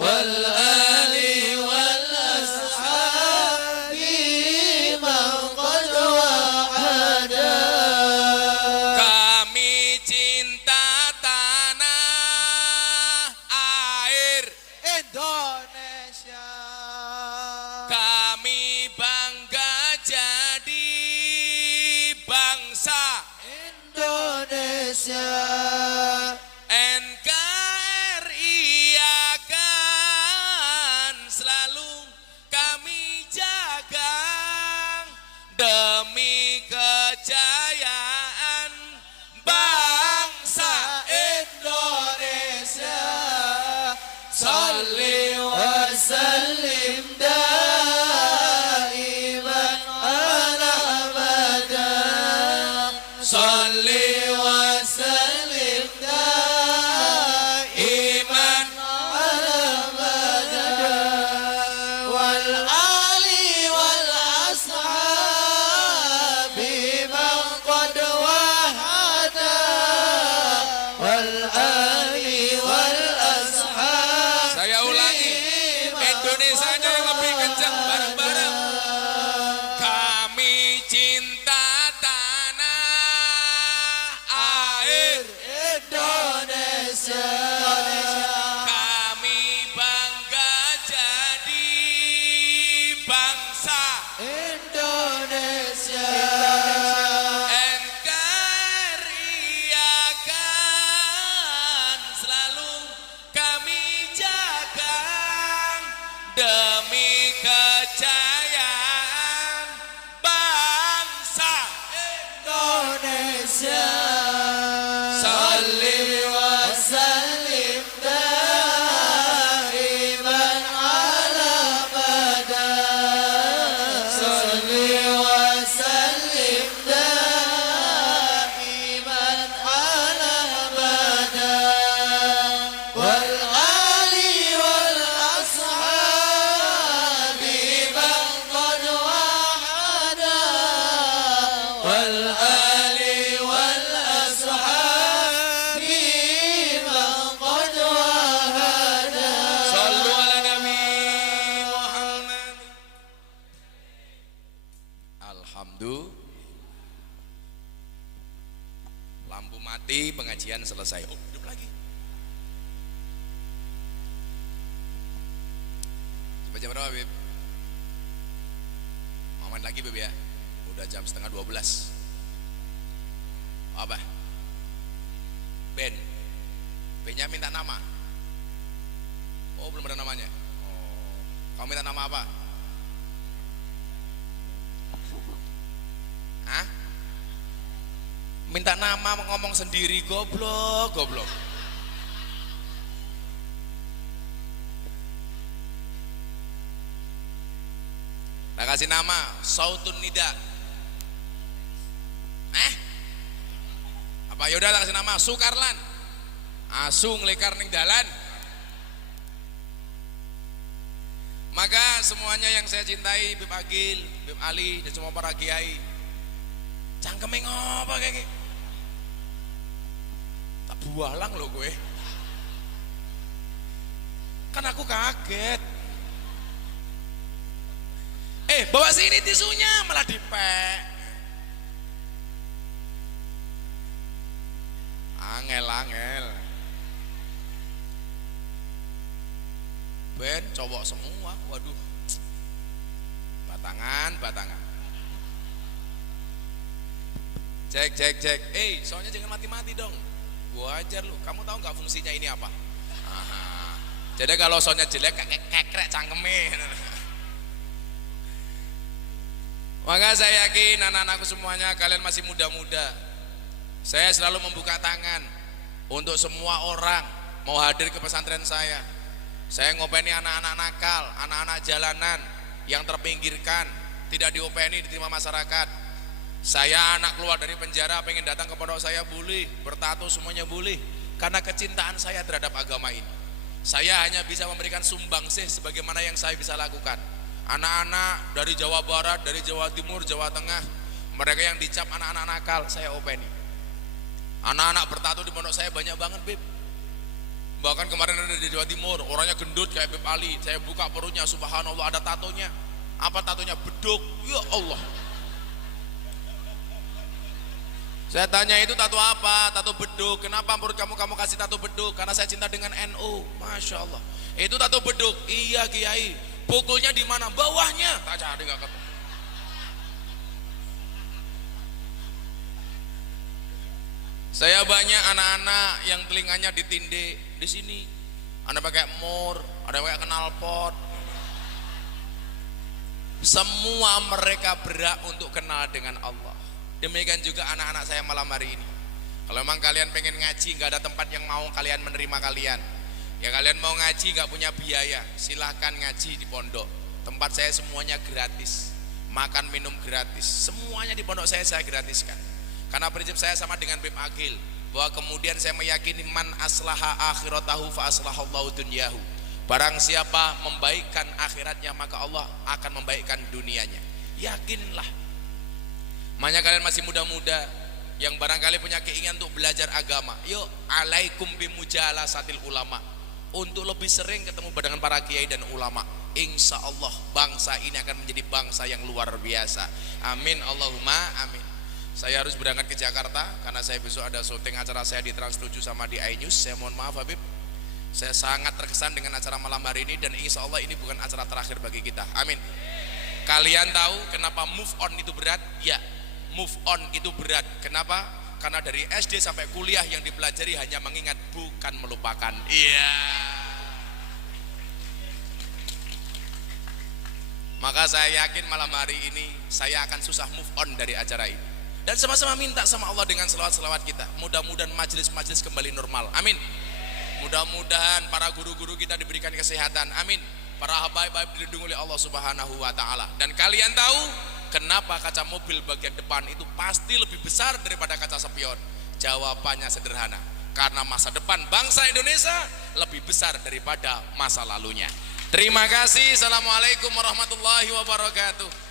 wal ali wal ashabi man qad wahada kami cinta tanah air Indonesia kami bangga jadi bangsa Indonesia NKRI akan selalu kami jaga demi kejayaan bangsa Indonesia Salli wa sallim daiman ala Muhammad Salli wa sallim daiman ala Muhammad wal ali wal ashabi man qad wahada wal ali wal ashabi Saya ulangi, Indonesianya yang lebih kencang bareng-bareng. Kami cinta tanah air, Indonesia kami bangga jadi bangsa Indonesia NKRI akan selalu kami jaga demi kejayaan bangsa Indonesia Salli wa sallim daiman ala Muhammad salli wa sallim daiman ala Muhammad wal ali wal ashabi man qad wahada wal ali wal ashabi man qad wahada Sallu ala Nabi Muhammad. Alhamdulillah. Lampu mati, pengajian selesai. Oh, hidup lagi. Coba jam berapa, Beb? Main lagi, Beb ya. Udah jam setengah 12. Apa? Ben. Ben-nya minta nama. Oh, belum ada namanya. Oh, kamu minta nama apa? minta nama ngomong sendiri, goblok. Tak kasih nama Sautun Nida. Apa yaudah tak kasih nama Sukarlan. Asu ngelekar ning dalan. Maka semuanya yang saya cintai, Bib Agil, Bib Ali, dan semua para kiai, cangkeme ngopo kayak gini? Tak bualang lo gue. Kan aku kaget. Bawa sini tisunya malah dipek. Angel. Ben cowok semua, waduh. Batangan. Cek. Soalnya jangan mati-mati dong. Gua ajar lu. Kamu tahu nggak fungsinya ini apa? Aha. Jadi kalau soalnya jelek kekrek cangkeme. Maka saya yakin anak-anakku semuanya kalian masih muda-muda. Saya selalu membuka tangan untuk semua orang mau hadir ke pesantren saya. Saya ngopeni anak-anak nakal, anak-anak jalanan yang terpinggirkan, tidak diopeni, diterima masyarakat. Saya anak keluar dari penjara pengen datang ke pondok saya boleh, bertato semuanya boleh, karena kecintaan saya terhadap agama ini. Saya hanya bisa memberikan sumbangsih sebagaimana yang saya bisa lakukan. Anak-anak dari Jawa Barat, dari Jawa Timur, Jawa Tengah, mereka yang dicap anak-anak nakal, saya openi. Anak-anak bertato di pondok saya banyak banget, Bib. Bahkan kemarin ada di Jawa Timur, orangnya gendut kayak Bib Ali. Saya buka perutnya, subhanallah, ada tatonya. Apa tatonya? Beduk. Ya Allah. Saya tanya, itu tato apa? Tato beduk. Kenapa menurut kamu kasih tato beduk? Karena saya cinta dengan NU. Masya Allah. Itu tato beduk. Iya Kiai. Pukulnya di mana? Bawahnya. Tak cari nggak ketemu. Saya banyak anak-anak yang telinganya ditindih di sini. Ada pakai mur, ada pakai knalpot. Semua mereka berak untuk kenal dengan Allah. Demikian juga anak-anak saya malam hari ini. Kalau memang kalian pengen ngaji, nggak ada tempat yang mau kalian menerima kalian. Ya kalian mau ngaji nggak punya biaya, silahkan ngaji di pondok. Tempat saya semuanya gratis, makan minum gratis, semuanya di pondok saya gratiskan. Karena prinsip saya sama dengan Bib Agil, bahwa kemudian saya meyakini man aslaha akhiratahu fa aslahallahu dunyahu. Barang siapa membaikkan akhiratnya, maka Allah akan membaikkan dunianya. Yakinlah. Makanya kalian masih muda-muda yang barangkali punya keinginan untuk belajar agama, yuk alaikum bimujalasatil ulama. Untuk lebih sering ketemu dengan para kiai dan ulama, insya Allah bangsa ini akan menjadi bangsa yang luar biasa. Amin Allahumma amin. Saya harus berangkat ke Jakarta karena saya besok ada syuting acara saya di Trans 7 sama di iNews. Saya mohon maaf Habib, saya sangat terkesan dengan acara malam hari ini, dan insya Allah ini bukan acara terakhir bagi kita. Amin. Kalian tahu kenapa move on itu berat? Ya, move on itu berat. Kenapa? Karena dari SD sampai kuliah yang dipelajari hanya mengingat, bukan melupakan. Iya. Maka saya yakin malam hari ini saya akan susah move on dari acara ini. Dan sama-sama minta sama Allah dengan selawat-selawat kita, mudah-mudahan majelis-majelis kembali normal. Amin. Mudah-mudahan para guru-guru kita diberikan kesehatan. Amin. Para habaib-habaib dilindungi oleh Allah Subhanahu wa taala. Dan kalian tahu kenapa kaca mobil bagian depan itu pasti lebih besar daripada kaca spion? Jawabannya sederhana, karena masa depan bangsa Indonesia lebih besar daripada masa lalunya. Terima kasih. Assalamualaikum warahmatullahi wabarakatuh.